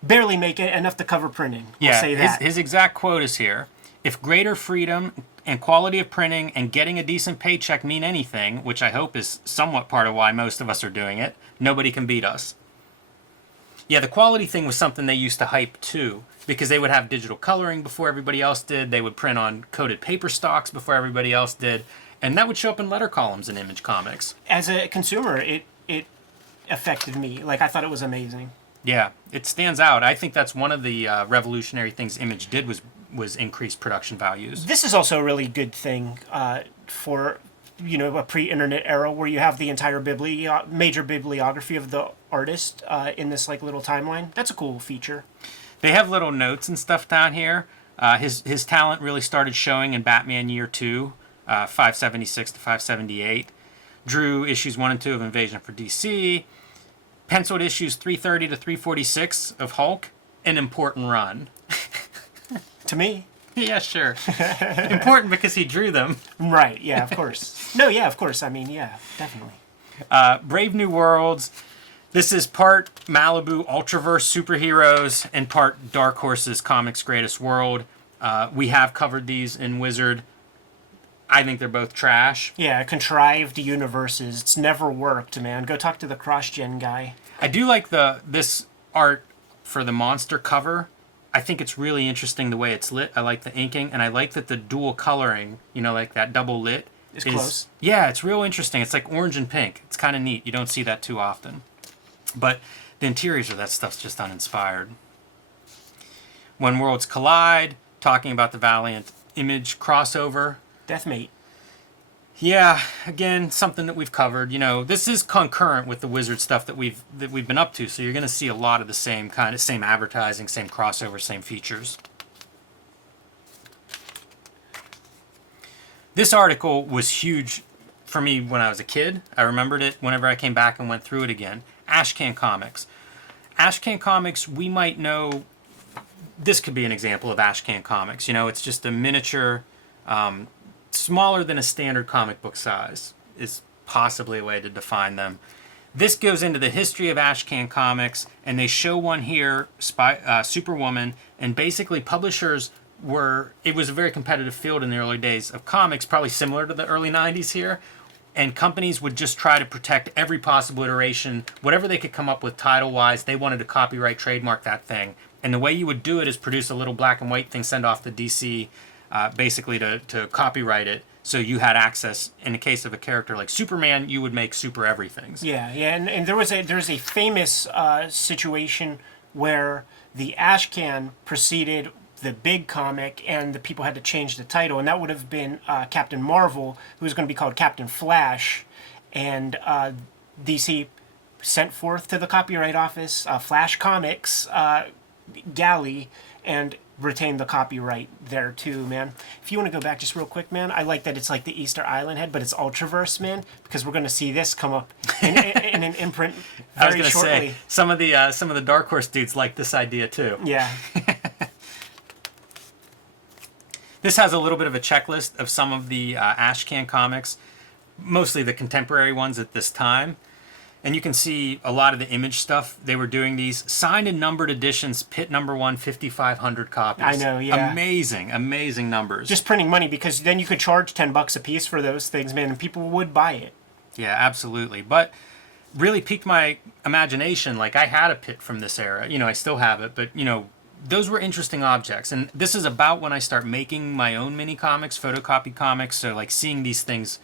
barely make it enough to cover printing. Yeah, I'll say that. His exact quote is here. If greater freedom and quality of printing and getting a decent paycheck mean anything, which I hope is somewhat part of why most of us are doing it, nobody can beat us. Yeah, the quality thing was something they used to hype too, because they would have digital coloring before everybody else did. They would print on coated paper stocks before everybody else did, and that would show up in letter columns in Image Comics. As a consumer, it affected me. Like I thought it was amazing. Yeah, it stands out. I think that's one of the revolutionary things Image did was increase production values. This is also a really good thing for a pre-internet era where you have the entire major bibliography of the artist in this like little timeline. That's a cool feature. They have little notes and stuff down here. His talent really started showing in Batman Year 2, 576 to 578. Drew issues 1 and 2 of Invasion for DC. Penciled issues 330 to 346 of Hulk. An important run. To me. Yeah, sure. Important because he drew them. Right, yeah, of course. No, yeah, of course. I mean, yeah, definitely. Brave New Worlds. This is part Malibu Ultraverse superheroes and part Dark Horse's Comics Greatest World. We have covered these in Wizard. I think they're both trash. Yeah, contrived universes. It's never worked, man. Go talk to the cross-gen guy. I do like this art for the monster cover. I think it's really interesting the way it's lit. I like the inking, and I like that the dual coloring, like that double lit, is close. Yeah, it's real interesting. It's like orange and pink. It's kind of neat. You don't see that too often. But the interiors of that stuff's just uninspired. When Worlds Collide, talking about the Valiant Image crossover. Deathmate. Yeah, again, something that we've covered. This is concurrent with the Wizard stuff that we've been up to, so you're going to see a lot of the same advertising, same crossover, same features. This article was huge for me when I was a kid. I remembered it whenever I came back and went through it again. Ashcan Comics. Ashcan Comics, we might know, this could be an example of Ashcan Comics. It's just a miniature, smaller than a standard comic book size is possibly a way to define them. This goes into the history of Ashcan Comics, and they show one here, Superwoman, and basically publishers it was a very competitive field in the early days of comics, probably similar to the early 90s here, and companies would just try to protect every possible iteration, whatever they could come up with title-wise. They wanted to copyright, trademark that thing, and the way you would do it is produce a little black and white thing, send off to DC, basically to copyright it, so you had access. In the case of a character like Superman, you would make super everythings. Yeah, and there's a famous situation where the Ashcan preceded the big comic, and the people had to change the title, and that would have been Captain Marvel, who was going to be called Captain Flash, and DC sent forth to the Copyright Office Flash Comics galley and retained the copyright there too, man. If you want to go back just real quick, man, I like that it's like the Easter Island head, but it's Ultraverse, man, because we're going to see this come up in an imprint very shortly. I was going to say, some of the Dark Horse dudes like this idea too. Yeah. This has a little bit of a checklist of some of the Ashcan comics, mostly the contemporary ones at this time. And you can see a lot of the Image stuff. They were doing these signed and numbered editions, Pit number 1, 5,500 copies. I know, yeah. Amazing numbers. Just printing money, because then you could charge $10 a piece for those things, man, and people would buy it. Yeah, absolutely. But really piqued my imagination. Like, I had a Pit from this era. I still have it, but, those were interesting objects. And this is about when I start making my own mini comics, photocopied comics. So, like, seeing these things,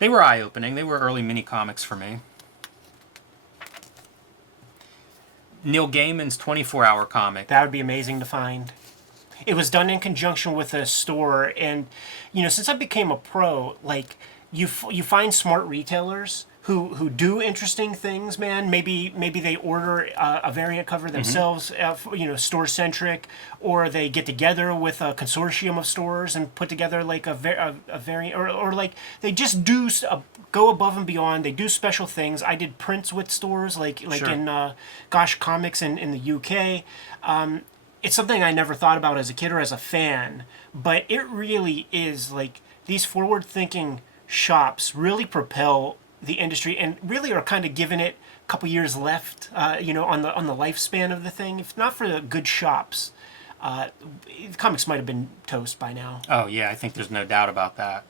they were eye-opening. They were early mini comics for me. Neil Gaiman's 24-hour comic. That would be amazing to find. It was done in conjunction with a store, and since I became a pro, like you find smart retailers who do interesting things, man. Maybe they order a variant cover themselves, store centric, or they get together with a consortium of stores and put together like a variant, or like they just go above and beyond. They do special things. I did prints with stores like Sure. in Gosh Comics in the UK. It's something I never thought about as a kid or as a fan, but it really is like these forward-thinking shops really propel the industry and really are kind of giving it a couple years left, on the lifespan of the thing. If not for the good shops, comics might have been toast by now. Oh yeah, I think there's no doubt about that.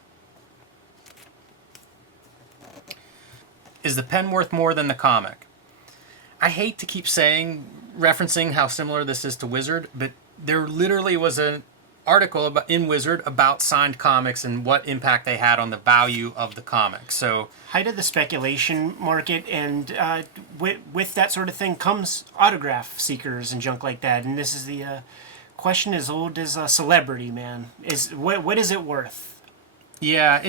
Is the pen worth more than the comic? I hate to keep referencing how similar this is to Wizard, but there literally was an article in Wizard about signed comics and what impact they had on the value of the comic. So height of the speculation market, and with that sort of thing comes autograph seekers and junk like that. And this is the question as old as a celebrity, man. What is it worth? yeah,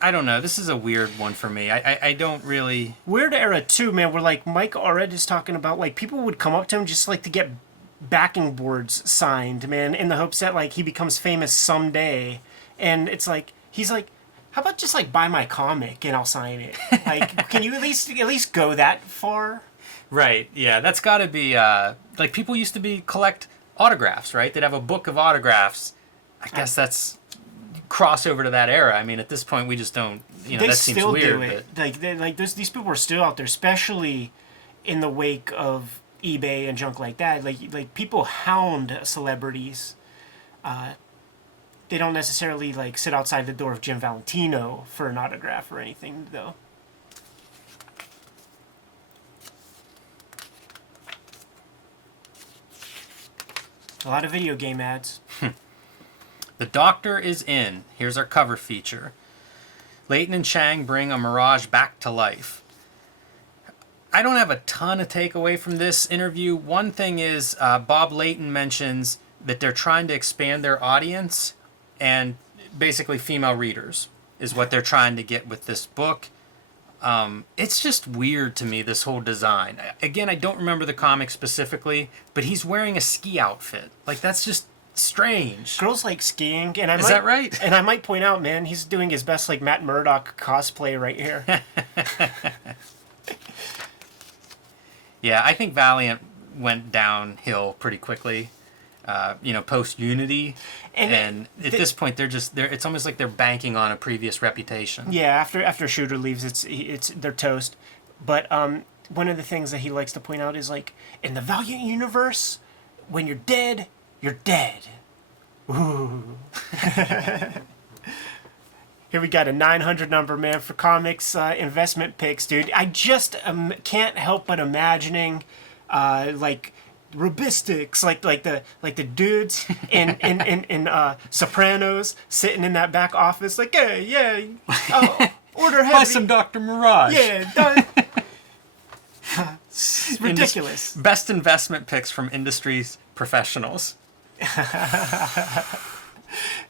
I don't know. This is a weird one for me. I don't really... Weird era too, man, where like Mike Allred is talking about like people would come up to him just like to get backing boards signed, man, in the hopes that like he becomes famous someday. And it's like he's like, how about just like buy my comic and I'll sign it? Like, can you at least go that far? Right, yeah. That's got to be... like people used to collect autographs, right? They'd have a book of autographs. I guess that's... cross over to that era. I mean, at this point, we just don't. That seems still weird. do it. Like these people are still out there, especially in the wake of eBay and junk like that. Like people hound celebrities. They don't necessarily like sit outside the door of Jim Valentino for an autograph or anything, though. A lot of video game ads. The Doctor is in. Here's our cover feature. Layton and Chang bring a mirage back to life. I don't have a ton of takeaway from this interview. One thing is Bob Layton mentions that they're trying to expand their audience, and basically female readers is what they're trying to get with this book. It's just weird to me, this whole design. Again, I don't remember the comic specifically, but he's wearing a ski outfit. Like, that's just strange. Girls like skiing, and Is that right? And I might point out, man, he's doing his best like Matt Murdock cosplay right here. Yeah, I think Valiant went downhill pretty quickly. Post Unity, and at this point they're it's almost like they're banking on a previous reputation. Yeah, after Shooter leaves, it's they're toast. But one of the things that he likes to point out is like in the Valiant universe, when you're dead, you're dead. Ooh. Here we got a 900 number, man, for comics investment picks, dude. I just can't help but imagining, like rubistics, like the dudes in Sopranos sitting in that back office, like, hey, yeah, order heavy. Buy some Dr. Mirage. Yeah, done. It's ridiculous. Best investment picks from industry's professionals.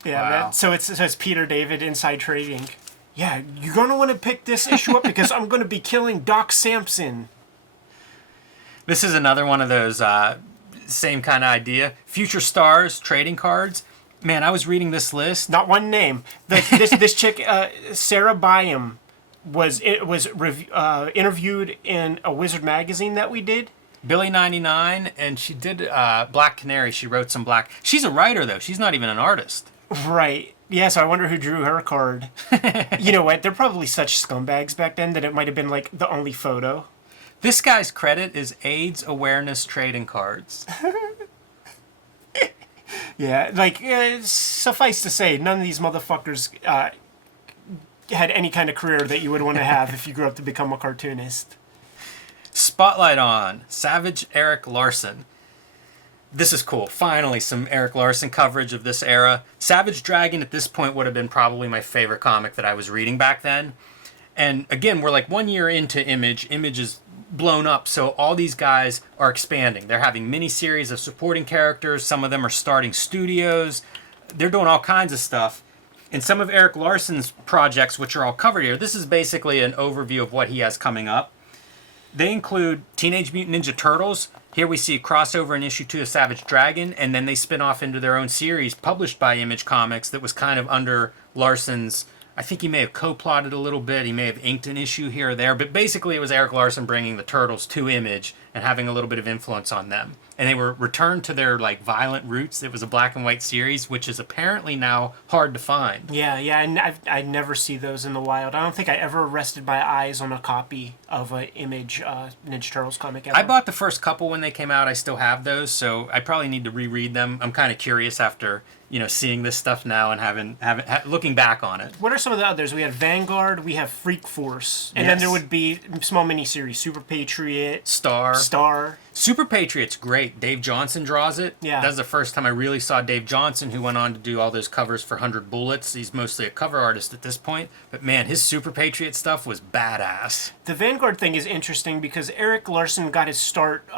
Yeah, Wow. man. So it's Peter David, Inside Trading. Yeah, you're gonna want to pick this issue up because I'm gonna be killing Doc Samson. This is another one of those same kind of idea. Future stars trading cards. Man, I was reading this list. Not one name. This chick, Sarah Byam, was interviewed in a Wizard magazine that we did. Billy 99, and she did Black Canary. She wrote some Black. She's a writer though. She's not even an artist. Right. Yeah, so I wonder who drew her card. You know what? They're probably such scumbags back then that it might have been like the only photo. This guy's credit is AIDS awareness trading cards. Yeah, like, suffice to say, none of these motherfuckers had any kind of career that you would want to have if you grew up to become a cartoonist. Spotlight on Savage Eric Larson. This is cool. Finally, some Eric Larson coverage of this era. Savage Dragon at this point would have been probably my favorite comic that I was reading back then. And again, we're like 1 year into Image. Image is blown up, so all these guys are expanding. They're having miniseries of supporting characters. Some of them are starting studios. They're doing all kinds of stuff. And some of Eric Larson's projects, which are all covered here, this is basically an overview of what he has coming up. They include Teenage Mutant Ninja Turtles. Here we see a crossover in issue 2 of Savage Dragon, and then they spin off into their own series published by Image Comics that was kind of under Larson's. I think he may have co-plotted a little bit. He may have inked an issue here or there. But basically, it was Eric Larson bringing the Turtles to Image and having a little bit of influence on them. And they were returned to their like violent roots. It was a black and white series, which is apparently now hard to find. Yeah, and I never see those in the wild. I don't think I ever rested my eyes on a copy of an Image Ninja Turtles comic ever. I bought the first couple when they came out. I still have those, so I probably need to reread them. I'm kind of curious after seeing this stuff now and looking back on it. What are some of the others? We had Vanguard, we have Freak Force, and then there would be small miniseries, Super Patriot, Star. Super Patriot's great. Dave Johnson draws it. Yeah. That's the first time I really saw Dave Johnson, who went on to do all those covers for 100 Bullets. He's mostly a cover artist at this point. But man, his Super Patriot stuff was badass. The Vanguard thing is interesting because Eric Larson got his start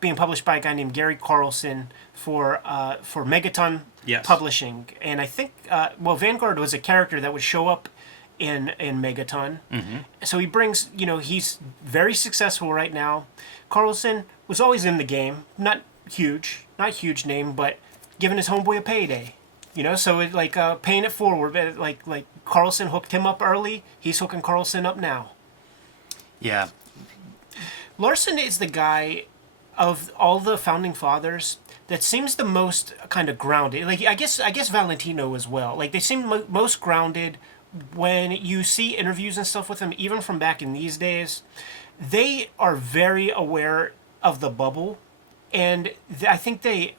being published by a guy named Gary Carlson for Megaton Publishing. And I think, Vanguard was a character that would show up in Megaton. Mm-hmm. So he brings, he's very successful right now. Carlson was always in the game, not huge name, but giving his homeboy a payday. So it paying it forward, like Carlson hooked him up early, he's hooking Carlson up now. Yeah. Larson is the guy of all the founding fathers that seems the most kind of grounded. Like I guess Valentino as well. Like they seem most grounded when you see interviews and stuff with him, even from back in these days. They are very aware of the bubble, and I think they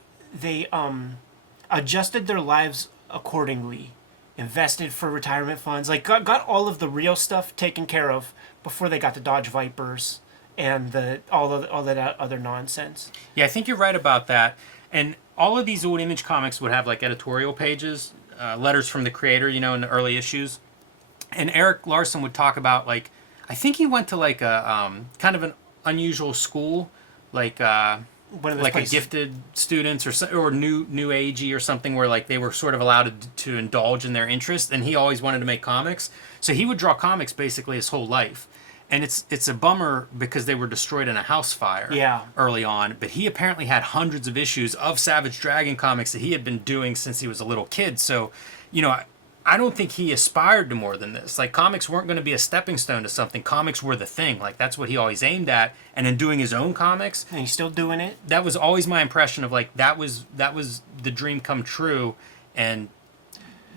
adjusted their lives accordingly, invested for retirement funds, like got all of the real stuff taken care of before they got the Dodge Vipers and all that other nonsense. Yeah, I think you're right about that. And all of these old Image comics would have like editorial pages, letters from the creator, in the early issues. And Eric Larson would talk about I think he went to like a kind of an unusual school, like a gifted students or new agey or something, where they were sort of allowed to indulge in their interests, and he always wanted to make comics. So he would draw comics basically his whole life. And it's a bummer because they were destroyed in a house fire early on. But he apparently had hundreds of issues of Savage Dragon comics that he had been doing since he was a little kid. So, I don't think he aspired to more than this. Comics weren't going to be a stepping stone to something. Comics were the thing. That's what he always aimed at. And in doing his own comics, and he's still doing it. That was always my impression of that was the dream come true, and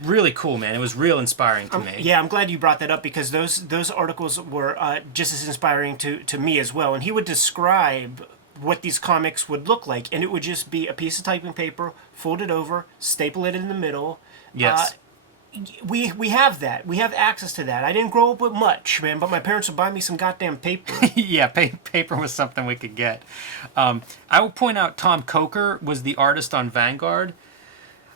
really cool, man. It was real inspiring to me. Yeah, I'm glad you brought that up because those articles were just as inspiring to me as well. And he would describe what these comics would look like, and it would just be a piece of typing paper, folded over, staple it in the middle. Yes. We have that. We have access to that. I didn't grow up with much, man, but my parents would buy me some goddamn paper. Yeah, paper was something we could get. I will point out Tom Coker was the artist on Vanguard.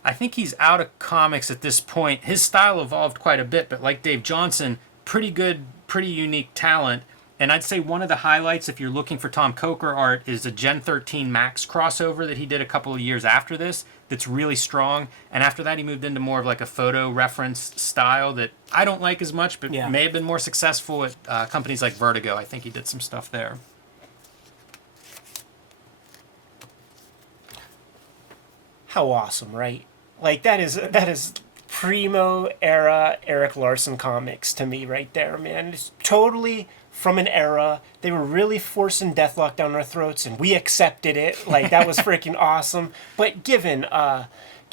I think he's out of comics at this point. His style evolved quite a bit, but like Dave Johnson, pretty good, pretty unique talent. And I'd say one of the highlights, if you're looking for Tom Coker art, is a Gen 13 Max crossover that he did a couple of years after this that's really strong. And after that, he moved into more of a photo reference style that I don't like as much, but may have been more successful at companies like Vertigo. I think he did some stuff there. How awesome, right? That is primo era Eric Larson comics to me right there, man. It's totally from an era. They were really forcing Deathlock down our throats, and we accepted it. That was freaking awesome. But given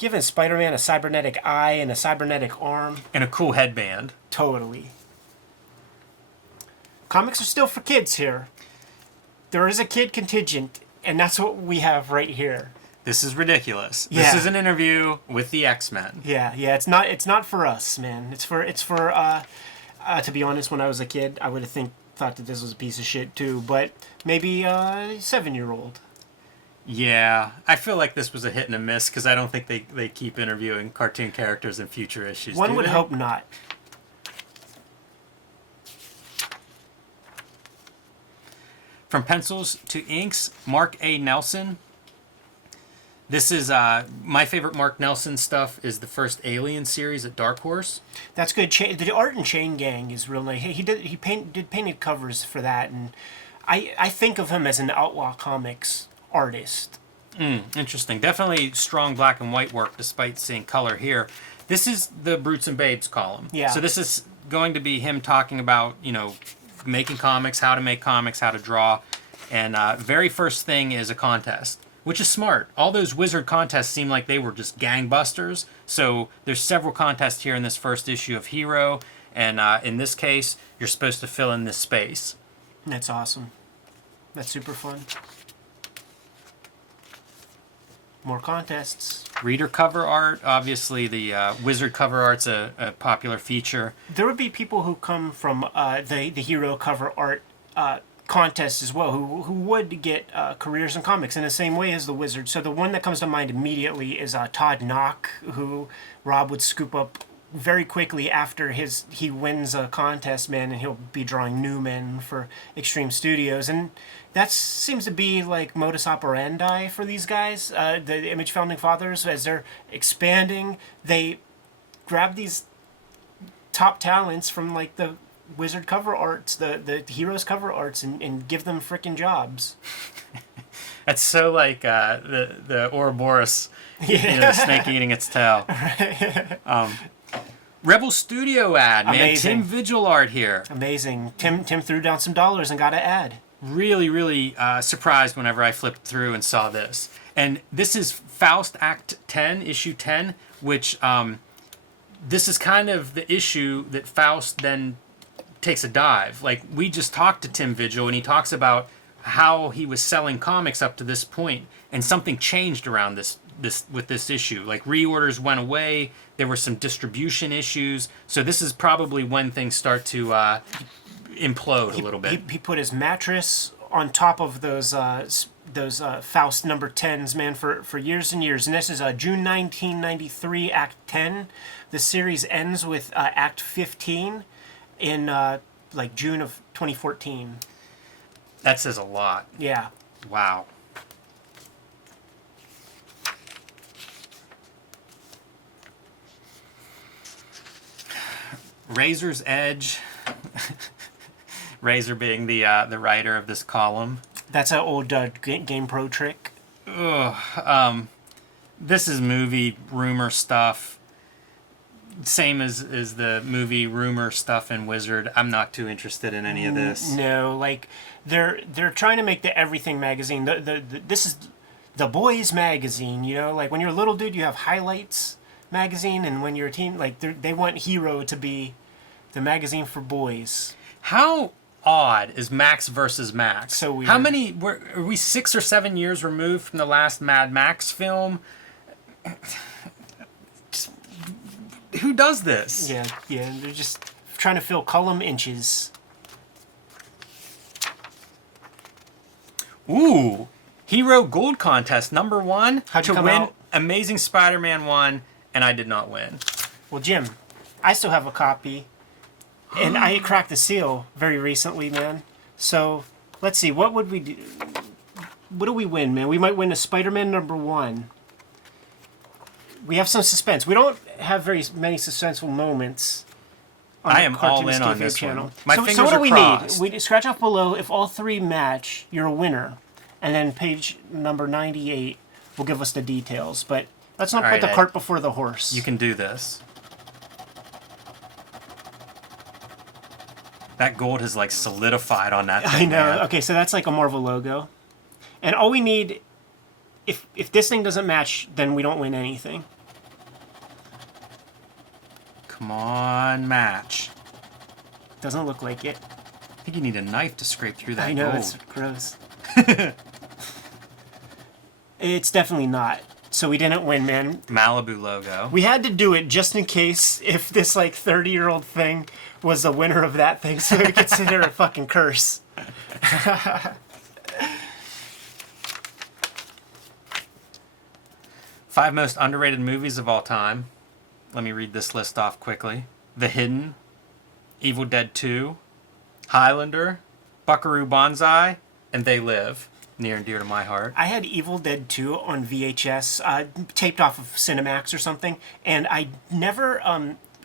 Spider-Man a cybernetic eye and a cybernetic arm. And a cool headband. Totally. Comics are still for kids here. There is a kid contingent, and that's what we have right here. This is ridiculous. Yeah. This is an interview with the X-Men. Yeah. It's not for us, man. It's for. To be honest, when I was a kid, I would have thought that this was a piece of shit too. But maybe a 7-year-old. Yeah, I feel like this was a hit and a miss because I don't think they keep interviewing cartoon characters in future issues. One would hope not. From pencils to inks, Mark A. Nelson. This is my favorite Mark Nelson stuff is the first Alien series at Dark Horse. That's good. The art in Chain Gang is real nice. He did painted covers for that, and I think of him as an Outlaw Comics artist. Interesting. Definitely strong black and white work despite seeing color here. This is the Brutes and Babes column. Yeah. So this is going to be him talking about, making comics, how to make comics, how to draw. And very first thing is a contest, which is smart. All those Wizard contests seem like they were just gangbusters. So there's several contests here in this first issue of Hero. And in this case, you're supposed to fill in this space. That's awesome. That's super fun. More contests. Reader cover art. Obviously, the Wizard cover art's a popular feature. There would be people who come from the Hero cover art contest as well, who would get careers in comics in the same way as the Wizard. So the one that comes to mind immediately is Todd Knock, who Rob would scoop up very quickly after he wins a contest, man, and he'll be drawing Newman for Extreme Studios. And that seems to be like modus operandi for these guys, the Image Founding Fathers. As they're expanding, they grab these top talents from like the Wizard cover arts, the Heroes cover arts, and give them frickin' jobs. That's so like the Ouroboros, snake eating its tail. Rebel Studio ad, man. Amazing. Tim Vigil art here. Amazing. Tim threw down some dollars and got an ad. Really, really surprised whenever I flipped through and saw this. And this is Faust Act 10, issue 10, which this is kind of the issue that Faust then takes a dive. Like, we just talked to Tim Vigil, and he talks about how he was selling comics up to this point, and something changed around this with this issue. Like, reorders went away, there were some distribution issues, so this is probably when things start to implode a little bit. He put his mattress on top of those Faust number 10s, man, for years and years. And this is June 1993, Act 10. The series ends with Act 15 in like June of 2014. That says a lot. Yeah. Wow. Razor's Edge. Razor being the writer of this column. That's an old Game Pro trick. Ugh. This is movie rumor stuff. Same as the movie rumor stuff in Wizard. I'm not too interested in any of this. No, like they're trying to make the Everything magazine. This is the boys magazine. Like when you're a little dude, you have Highlights magazine, and when you're a teen, like they want Hero to be the magazine for boys. How odd is Max versus Max? So weird. How many are we 6 or 7 years removed from the last Mad Max film? Who does this? Yeah, they're just trying to fill column inches. Ooh, Hero Gold Contest number 1 How'd you to come win out? Amazing Spider-Man 1, and I did not win. Well, Jim, I still have a copy, and I cracked the seal very recently, man. So let's see, what would we do? What do we win, man? We might win a Spider-Man number 1. We have some suspense. We don't have very many suspenseful moments. I am all in on this channel. one. My fingers so what are do we crossed. need? We scratch off below. If all 3 match, you're a winner. And then page number 98 will give us the details. But let's not All put right, the Ed. cart before the horse. You can do this. That gold has like solidified on that thing. I know. Man. Okay, so that's like a Marvel logo. And all we need, if this thing doesn't match, then we don't win anything. Come on, match. Doesn't look like it. I think you need a knife to scrape through that I know, gold. it's gross. It's definitely not. So we didn't win, man. Malibu logo. We had to do it just in case if this like 30-year-old thing was the winner of that thing, so we could consider a fucking curse. 5 most underrated movies of all time. Let me read this list off quickly. The Hidden, Evil Dead 2, Highlander, Buckaroo Banzai, and They Live, near and dear to my heart. I had Evil Dead 2 on VHS, taped off of Cinemax or something, and I never,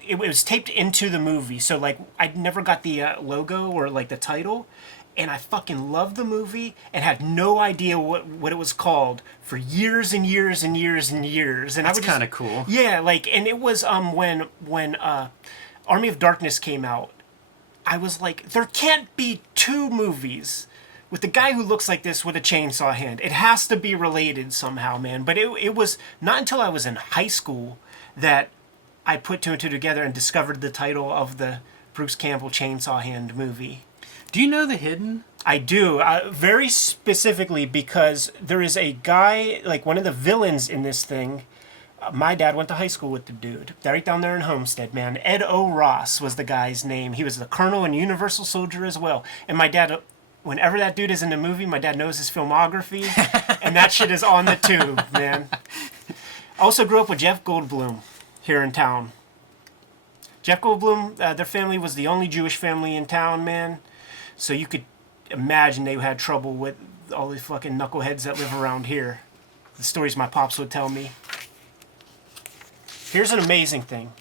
it was taped into the movie, so like I never got the logo or like the title, and I fucking loved the movie and had no idea what it was called for years and years and years and years. And That's kind of cool. Yeah, like, and it was when Army of Darkness came out, I was like, there can't be two movies with the guy who looks like this with a chainsaw hand. It has to be related somehow, man. But it was not until I was in high school that I put two and two together and discovered the title of the Bruce Campbell Chainsaw Hand movie. Do you know The Hidden? I do, very specifically because there is a guy, like one of the villains in this thing. My dad went to high school with the dude. Right down there in Homestead, man. Ed O. Ross was the guy's name. He was the colonel and Universal Soldier as well. And my dad, whenever that dude is in a movie, my dad knows his filmography. And that shit is on the tube, man. Also grew up with Jeff Goldblum here in town. Jeff Goldblum, their family was the only Jewish family in town, man. So you could imagine they had trouble with all the fucking knuckleheads that live around here. The stories my pops would tell me. Here's an amazing thing.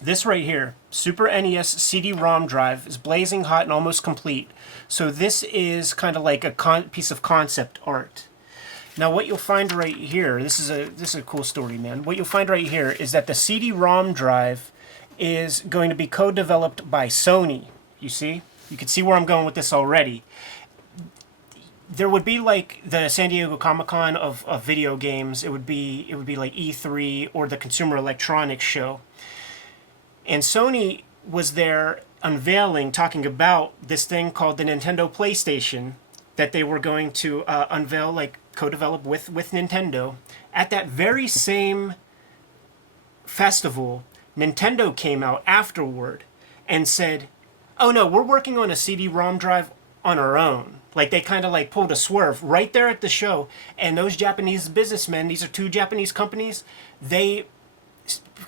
This right here, Super NES CD-ROM drive, is blazing hot and almost complete. So this is kind of like a piece of concept art. Now what you'll find right here, this is a cool story, man. What you'll find right here is that the CD-ROM drive is going to be co-developed by Sony. You see? You can see where I'm going with this already. There would be like the San Diego Comic-Con of video games. It would be like E3 or the Consumer Electronics Show. And Sony was there unveiling, talking about this thing called the Nintendo PlayStation that they were going to unveil, like co-develop with Nintendo. At that very same festival, Nintendo came out afterward and said, oh no, we're working on a CD-ROM drive on our own. Like they kind of like pulled a swerve right there at the show. And those Japanese businessmen, these are two Japanese companies, they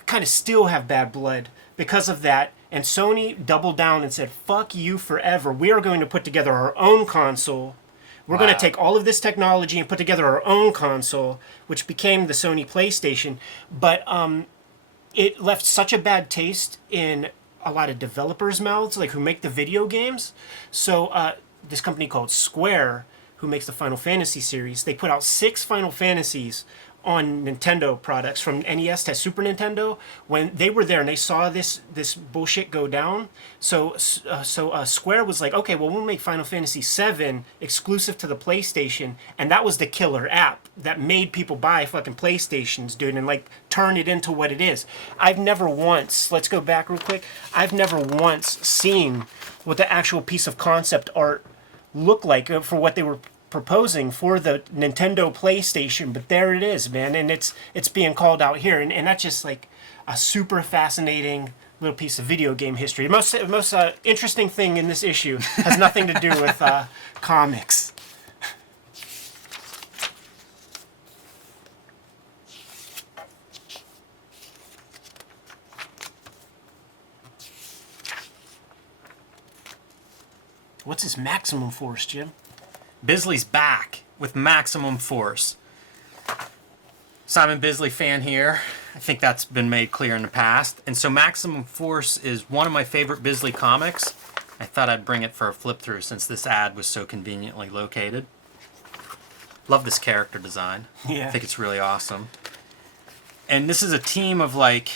kind of still have bad blood because of that. And Sony doubled down and said, fuck you forever. We are going to put together our own console. We're going to take all of this technology and put together our own console, which became the Sony PlayStation. But it left such a bad taste in a lot of developers' mouths, like who make the video games. So this company called Square, who makes the Final Fantasy series, they put out 6 Final Fantasies on Nintendo products from NES to Super Nintendo. When they were there and they saw this bullshit go down, so Square was like, okay, well, we'll make Final Fantasy VII exclusive to the PlayStation, and that was the killer app that made people buy fucking PlayStations, dude, and like turn it into what it is. I've never once, let's go back real quick, I've never once seen what the actual piece of concept art looked like for what they were proposing for the Nintendo PlayStation, but there it is, man, and it's being called out here, and that's just like a super fascinating little piece of video game history. The most interesting thing in this issue has nothing to do with comics. What's his maximum force, Jim? Bisley's back with Maximum Force. Simon Bisley fan here. I think that's been made clear in the past. And so Maximum Force is one of my favorite Bisley comics. I thought I'd bring it for a flip through since this ad was so conveniently located. Love this character design. Yeah. I think it's really awesome. And this is a team of like,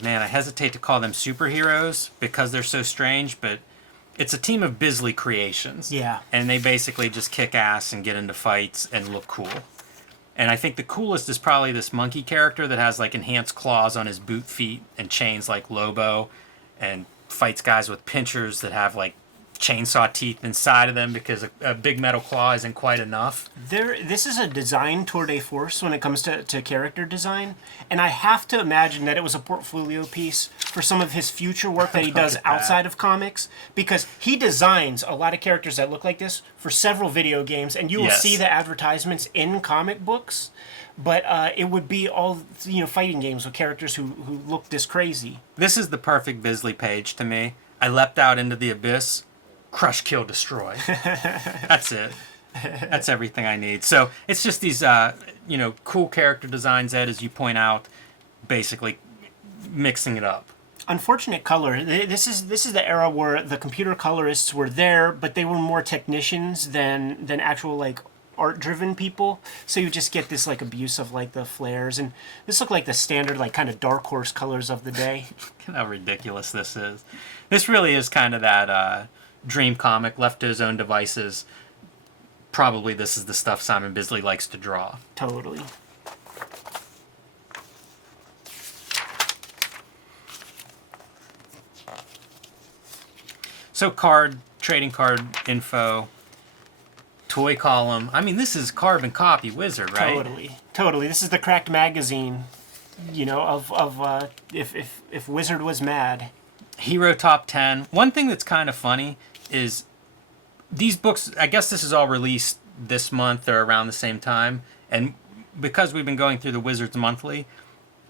man, I hesitate to call them superheroes because they're so strange, but it's a team of Bisley creations. Yeah. And they basically just kick ass and get into fights and look cool. And I think the coolest is probably this monkey character that has like enhanced claws on his boot feet and chains like Lobo, and fights guys with pinchers that have like chainsaw teeth inside of them because a big metal claw isn't quite enough. This is a design tour de force when it comes to character design, and I have to imagine that it was a portfolio piece for some of his future work that he does outside of comics, because he designs a lot of characters that look like this for several video games, and you will see the advertisements in comic books, but it would be all, you know, fighting games with characters who look this crazy. This is the perfect Bisley page to me. I leapt out into the abyss, crush, kill, destroy. That's it. That's everything I need. So it's just these, cool character designs, Ed, as you point out, basically mixing it up. Unfortunate color. This is the era where the computer colorists were there, but they were more technicians than actual like art-driven people. So you just get this like abuse of like the flares, and this looked like the standard like kind of dark horse colors of the day. How ridiculous this is. This really is kind of that dream comic left to his own devices. Probably this is the stuff Simon Bisley likes to draw. Totally. So trading card info, toy column. I mean, this is carbon copy Wizard, right? Totally. This is the cracked magazine, of if Wizard was mad. Hero Top 10. One thing that's kind of funny is these books, I guess this is all released this month or around the same time, and because we've been going through the Wizards Monthly,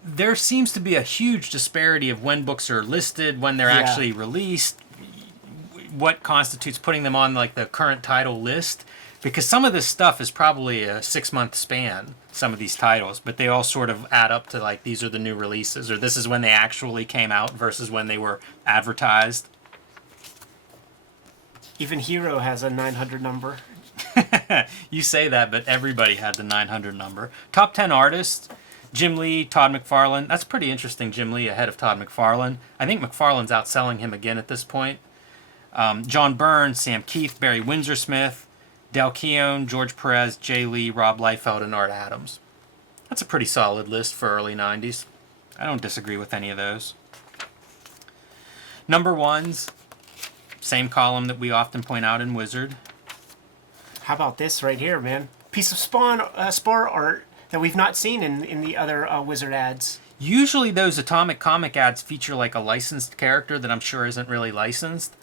there seems to be a huge disparity of when books are listed, when they're actually released, what constitutes putting them on like the current title list, because some of this stuff is probably a 6-month span, some of these titles, but they all sort of add up to like these are the new releases, or this is when they actually came out versus when they were advertised. Even Hero has a 900 number. You say that, but everybody had the 900 number. Top 10 artists: Jim Lee, Todd McFarlane. That's pretty interesting, Jim Lee ahead of Todd McFarlane. I think McFarlane's outselling him again at this point. John Byrne, Sam Keith, Barry Windsor-Smith, Del Keown, George Perez, Jay Lee, Rob Liefeld, and Art Adams. That's a pretty solid list for early 90s. I don't disagree with any of those. Number ones, same column that we often point out in Wizard. How about this right here, man? Piece of Spar art that we've not seen in the other Wizard ads. Usually those Atomic Comic ads feature like a licensed character that I'm sure isn't really licensed.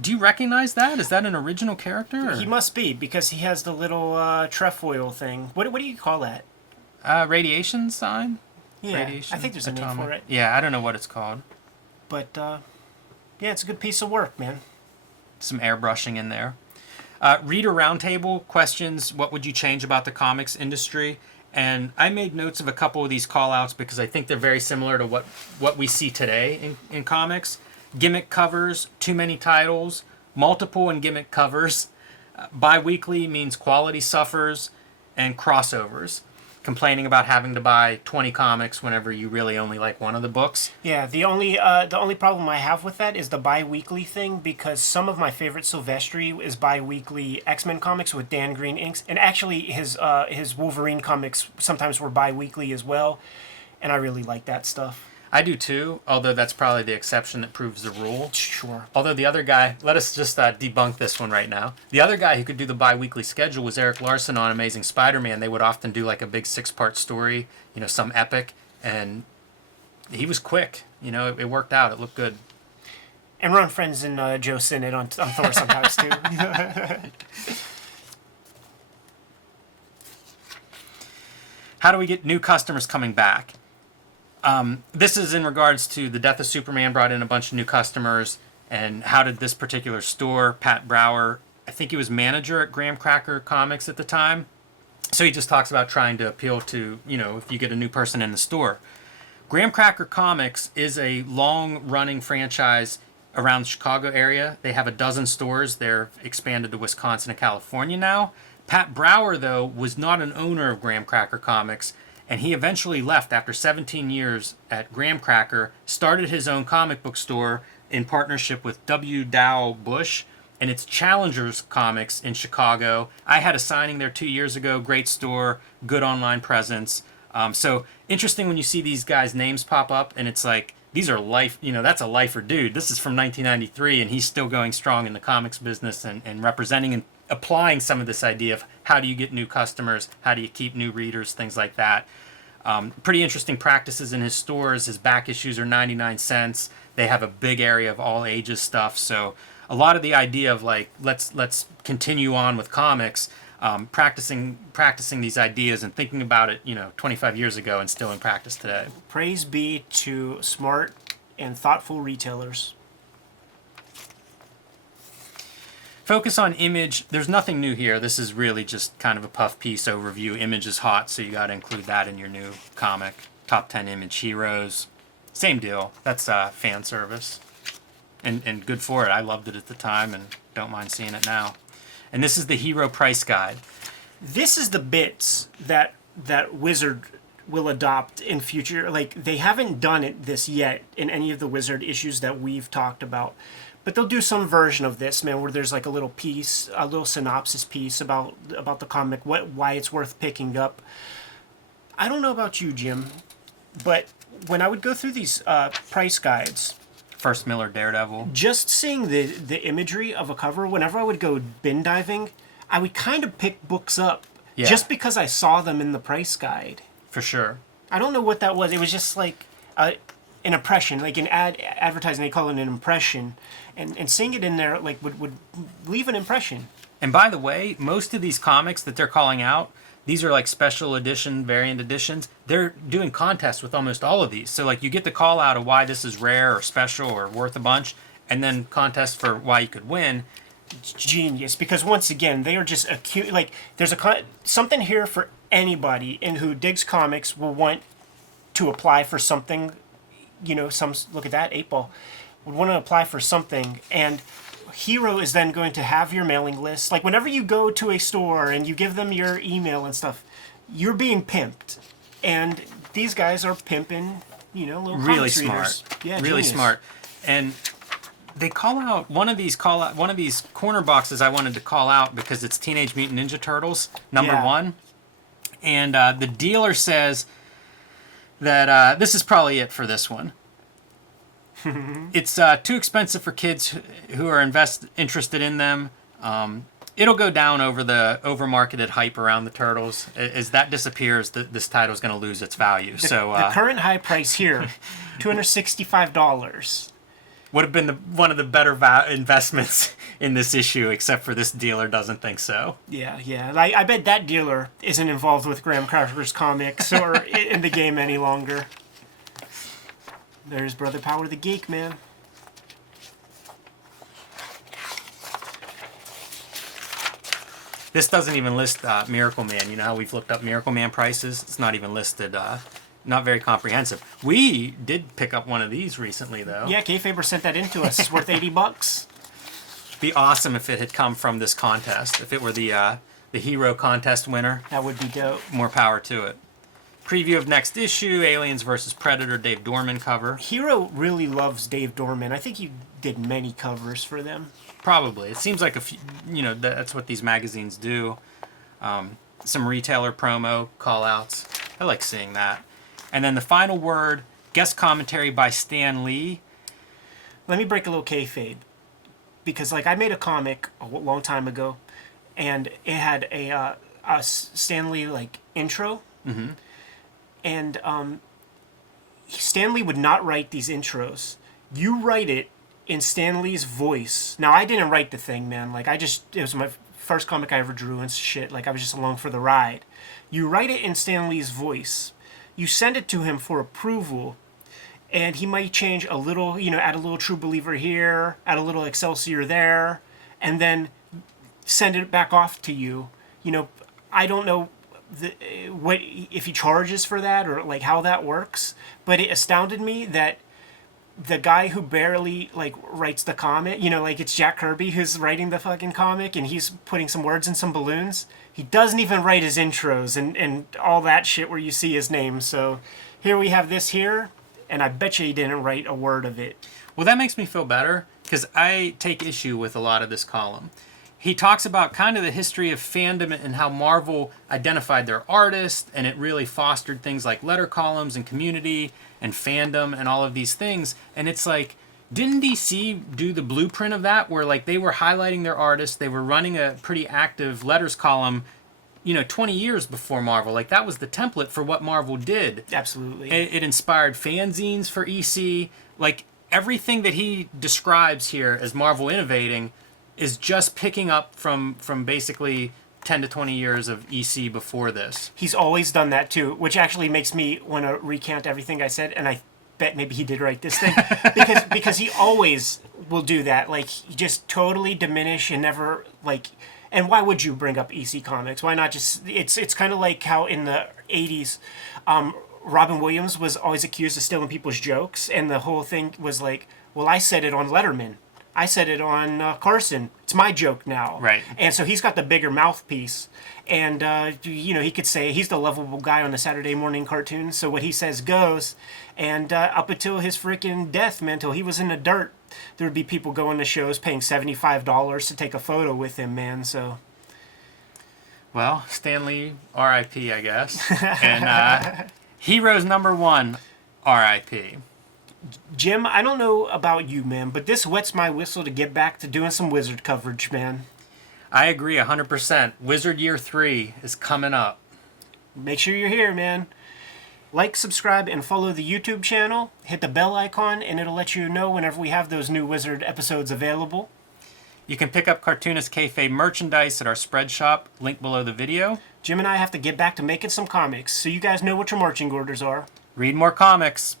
Do you recognize that? Is that an original character? Or? He must be, because he has the little trefoil thing. What do you call that? Radiation sign? Yeah, Radiation, I think there's a name for it. Yeah, I don't know what it's called. But, yeah, it's a good piece of work, man. Some airbrushing in there. Reader Roundtable questions, what would you change about the comics industry? And I made notes of a couple of these call-outs because I think they're very similar to what we see today in comics. Gimmick covers, too many titles, multiple and gimmick covers. Bi-weekly means quality suffers, and crossovers. Complaining about having to buy 20 comics whenever you really only like one of the books. Yeah, the only problem I have with that is the bi-weekly thing, because some of my favorite Silvestri is bi-weekly X-Men comics with Dan Green inks, and actually his Wolverine comics sometimes were bi-weekly as well, and I really like that stuff. I do too, although that's probably the exception that proves the rule. Sure. Although the other guy, let us just debunk this one right now. The other guy who could do the bi-weekly schedule was Eric Larson on Amazing Spider-Man. They would often do like a big 6-part story, some epic, and he was quick. It worked out. It looked good. And Ron Friends and Joe Sinnott on Thor sometimes too. How do we get new customers coming back? This is in regards to the death of Superman brought in a bunch of new customers, and how did this particular store, Pat Brower, I think he was manager at Graham Cracker Comics at the time, so he just talks about trying to appeal to, if you get a new person in the store. Graham Cracker Comics is a long-running franchise around the Chicago area. They have a dozen stores. They're expanded to Wisconsin and California now. Pat Brower, though, was not an owner of Graham Cracker Comics, and he eventually left after 17 years at Graham Cracker, started his own comic book store in partnership with W. Dow Bush, and it's Challengers Comics in Chicago. I had a signing there 2 years ago. Great store, good online presence. So interesting when you see these guys' names pop up, and it's like, these are life, that's a lifer dude. This is from 1993, and he's still going strong in the comics business and representing and applying some of this idea of how do you get new customers, how do you keep new readers, things like that. Pretty interesting practices in his stores. His back issues are 99 cents. They have a big area of all ages stuff. So a lot of the idea of like, let's continue on with comics, practicing these ideas and thinking about it, 25 years ago and still in practice today. Praise be to smart and thoughtful retailers. Focus on image. There's nothing new here. This is really just kind of a puff piece overview. Image is hot, so you got to include that in your new comic. Top 10 image heroes. Same deal. That's fan service. And good for it. I loved it at the time and don't mind seeing it now. And this is the hero price guide. This is the bits that Wizard will adopt in future. Like, they haven't done this yet in any of the Wizard issues that we've talked about. But they'll do some version of this, man, where there's like a little piece, a little synopsis piece about the comic, why it's worth picking up. I don't know about you, Jim, but when I would go through these price guides, First Miller Daredevil. just seeing the imagery of a cover, whenever I would go bin diving, I would kind of pick books up just because I saw them in the price guide. For sure. I don't know what that was. It was just like an impression, like in advertising, they call it an impression. And seeing it in there like would leave an impression. And by the way, most of these comics that they're calling out, these are like special edition, variant editions. They're doing contests with almost all of these. So like you get the call out of why this is rare or special or worth a bunch, and then contests for why you could win. It's genius, because once again, they are just acute. Like, there's something here for anybody who digs comics will want to apply for something. You know, look at that 8-ball. Would want to apply for something, and Hero is then going to have your mailing list. Like, whenever you go to a store and you give them your email and stuff, you're being pimped, and these guys are pimping. You know, little Really comics smart. readers. Yeah, really genius. smart. And they call out one of these corner boxes I wanted to call out because it's Teenage Mutant Ninja Turtles #1, and the dealer says that this is probably it for this one. It's too expensive for kids who are interested in them. It'll go down over the overmarketed hype around the Turtles. As that disappears, this title's going to lose its value. The current high price here, $265. Would have been one of the better investments in this issue, except for this dealer doesn't think so. Yeah. I bet that dealer isn't involved with Graham Crasher's comics or in the game any longer. There's Brother Power the Geek, man. This doesn't even list Miracle Man. You know how we've looked up Miracle Man prices? It's not even listed. Not very comprehensive. We did pick up one of these recently, though. Yeah, Kayfabe sent that in to us. It's worth $80. Be awesome if it had come from this contest. If it were the hero contest winner. That would be dope. More power to it. Preview of next issue, Aliens vs. Predator, Dave Dorman cover. Hero really loves Dave Dorman. I think he did many covers for them. Probably. It seems like that's what these magazines do. Some retailer promo call-outs. I like seeing that. And then the final word, guest commentary by Stan Lee. Let me break a little kayfabe. Because, like, I made a comic a long time ago, and it had a Stan Lee, like, intro. Mm-hmm. And Stan Lee would not write these intros. You write it in Stan Lee's voice. Now, I didn't write the thing, man. Like, it was my first comic I ever drew and shit. Like, I was just along for the ride. You write it in Stan Lee's voice. You send it to him for approval, and he might change a little, add a little True Believer here, add a little Excelsior there, and then send it back off to you. I don't know what if he charges for that or like how that works, but it astounded me that the guy who barely like writes the comic, like it's Jack Kirby who's writing the fucking comic and he's putting some words in some balloons. He doesn't even write his intros and all that shit where you see his name. So here we have this here, and I bet you he didn't write a word of it. Well, that makes me feel better because I take issue with a lot of this column. He talks about kind of the history of fandom and how Marvel identified their artists, and it really fostered things like letter columns and community and fandom and all of these things. And it's like, didn't DC do the blueprint of that where like they were highlighting their artists, they were running a pretty active letters column, 20 years before Marvel. Like that was the template for what Marvel did. Absolutely. It inspired fanzines for EC. Like everything that he describes here as Marvel innovating is just picking up from basically 10 to 20 years of EC before this. He's always done that too, which actually makes me want to recant everything I said, and I bet maybe he did write this thing because he always will do that. Like, he just totally diminish and never like. And why would you bring up EC Comics? Why not just? It's kind of like how in the '80s, Robin Williams was always accused of stealing people's jokes, and the whole thing was like, well, I said it on Letterman. I said it on Carson. It's my joke now. Right. And so he's got the bigger mouthpiece. And, he could say he's the lovable guy on the Saturday morning cartoon. So what he says goes. And up until his freaking death, man, until he was in the dirt, there would be people going to shows paying $75 to take a photo with him, man. So. Well, Stanley, R.I.P., I guess. And Heroes #1, R.I.P. Jim, I don't know about you, man, but this wets my whistle to get back to doing some Wizard coverage, man. I agree 100%. Wizard Year 3 is coming up. Make sure you're here, man. Like, subscribe, and follow the YouTube channel. Hit the bell icon, and it'll let you know whenever we have those new Wizard episodes available. You can pick up Cartoonist Kayfabe merchandise at our spread shop, link below the video. Jim and I have to get back to making some comics, so you guys know what your marching orders are. Read more comics.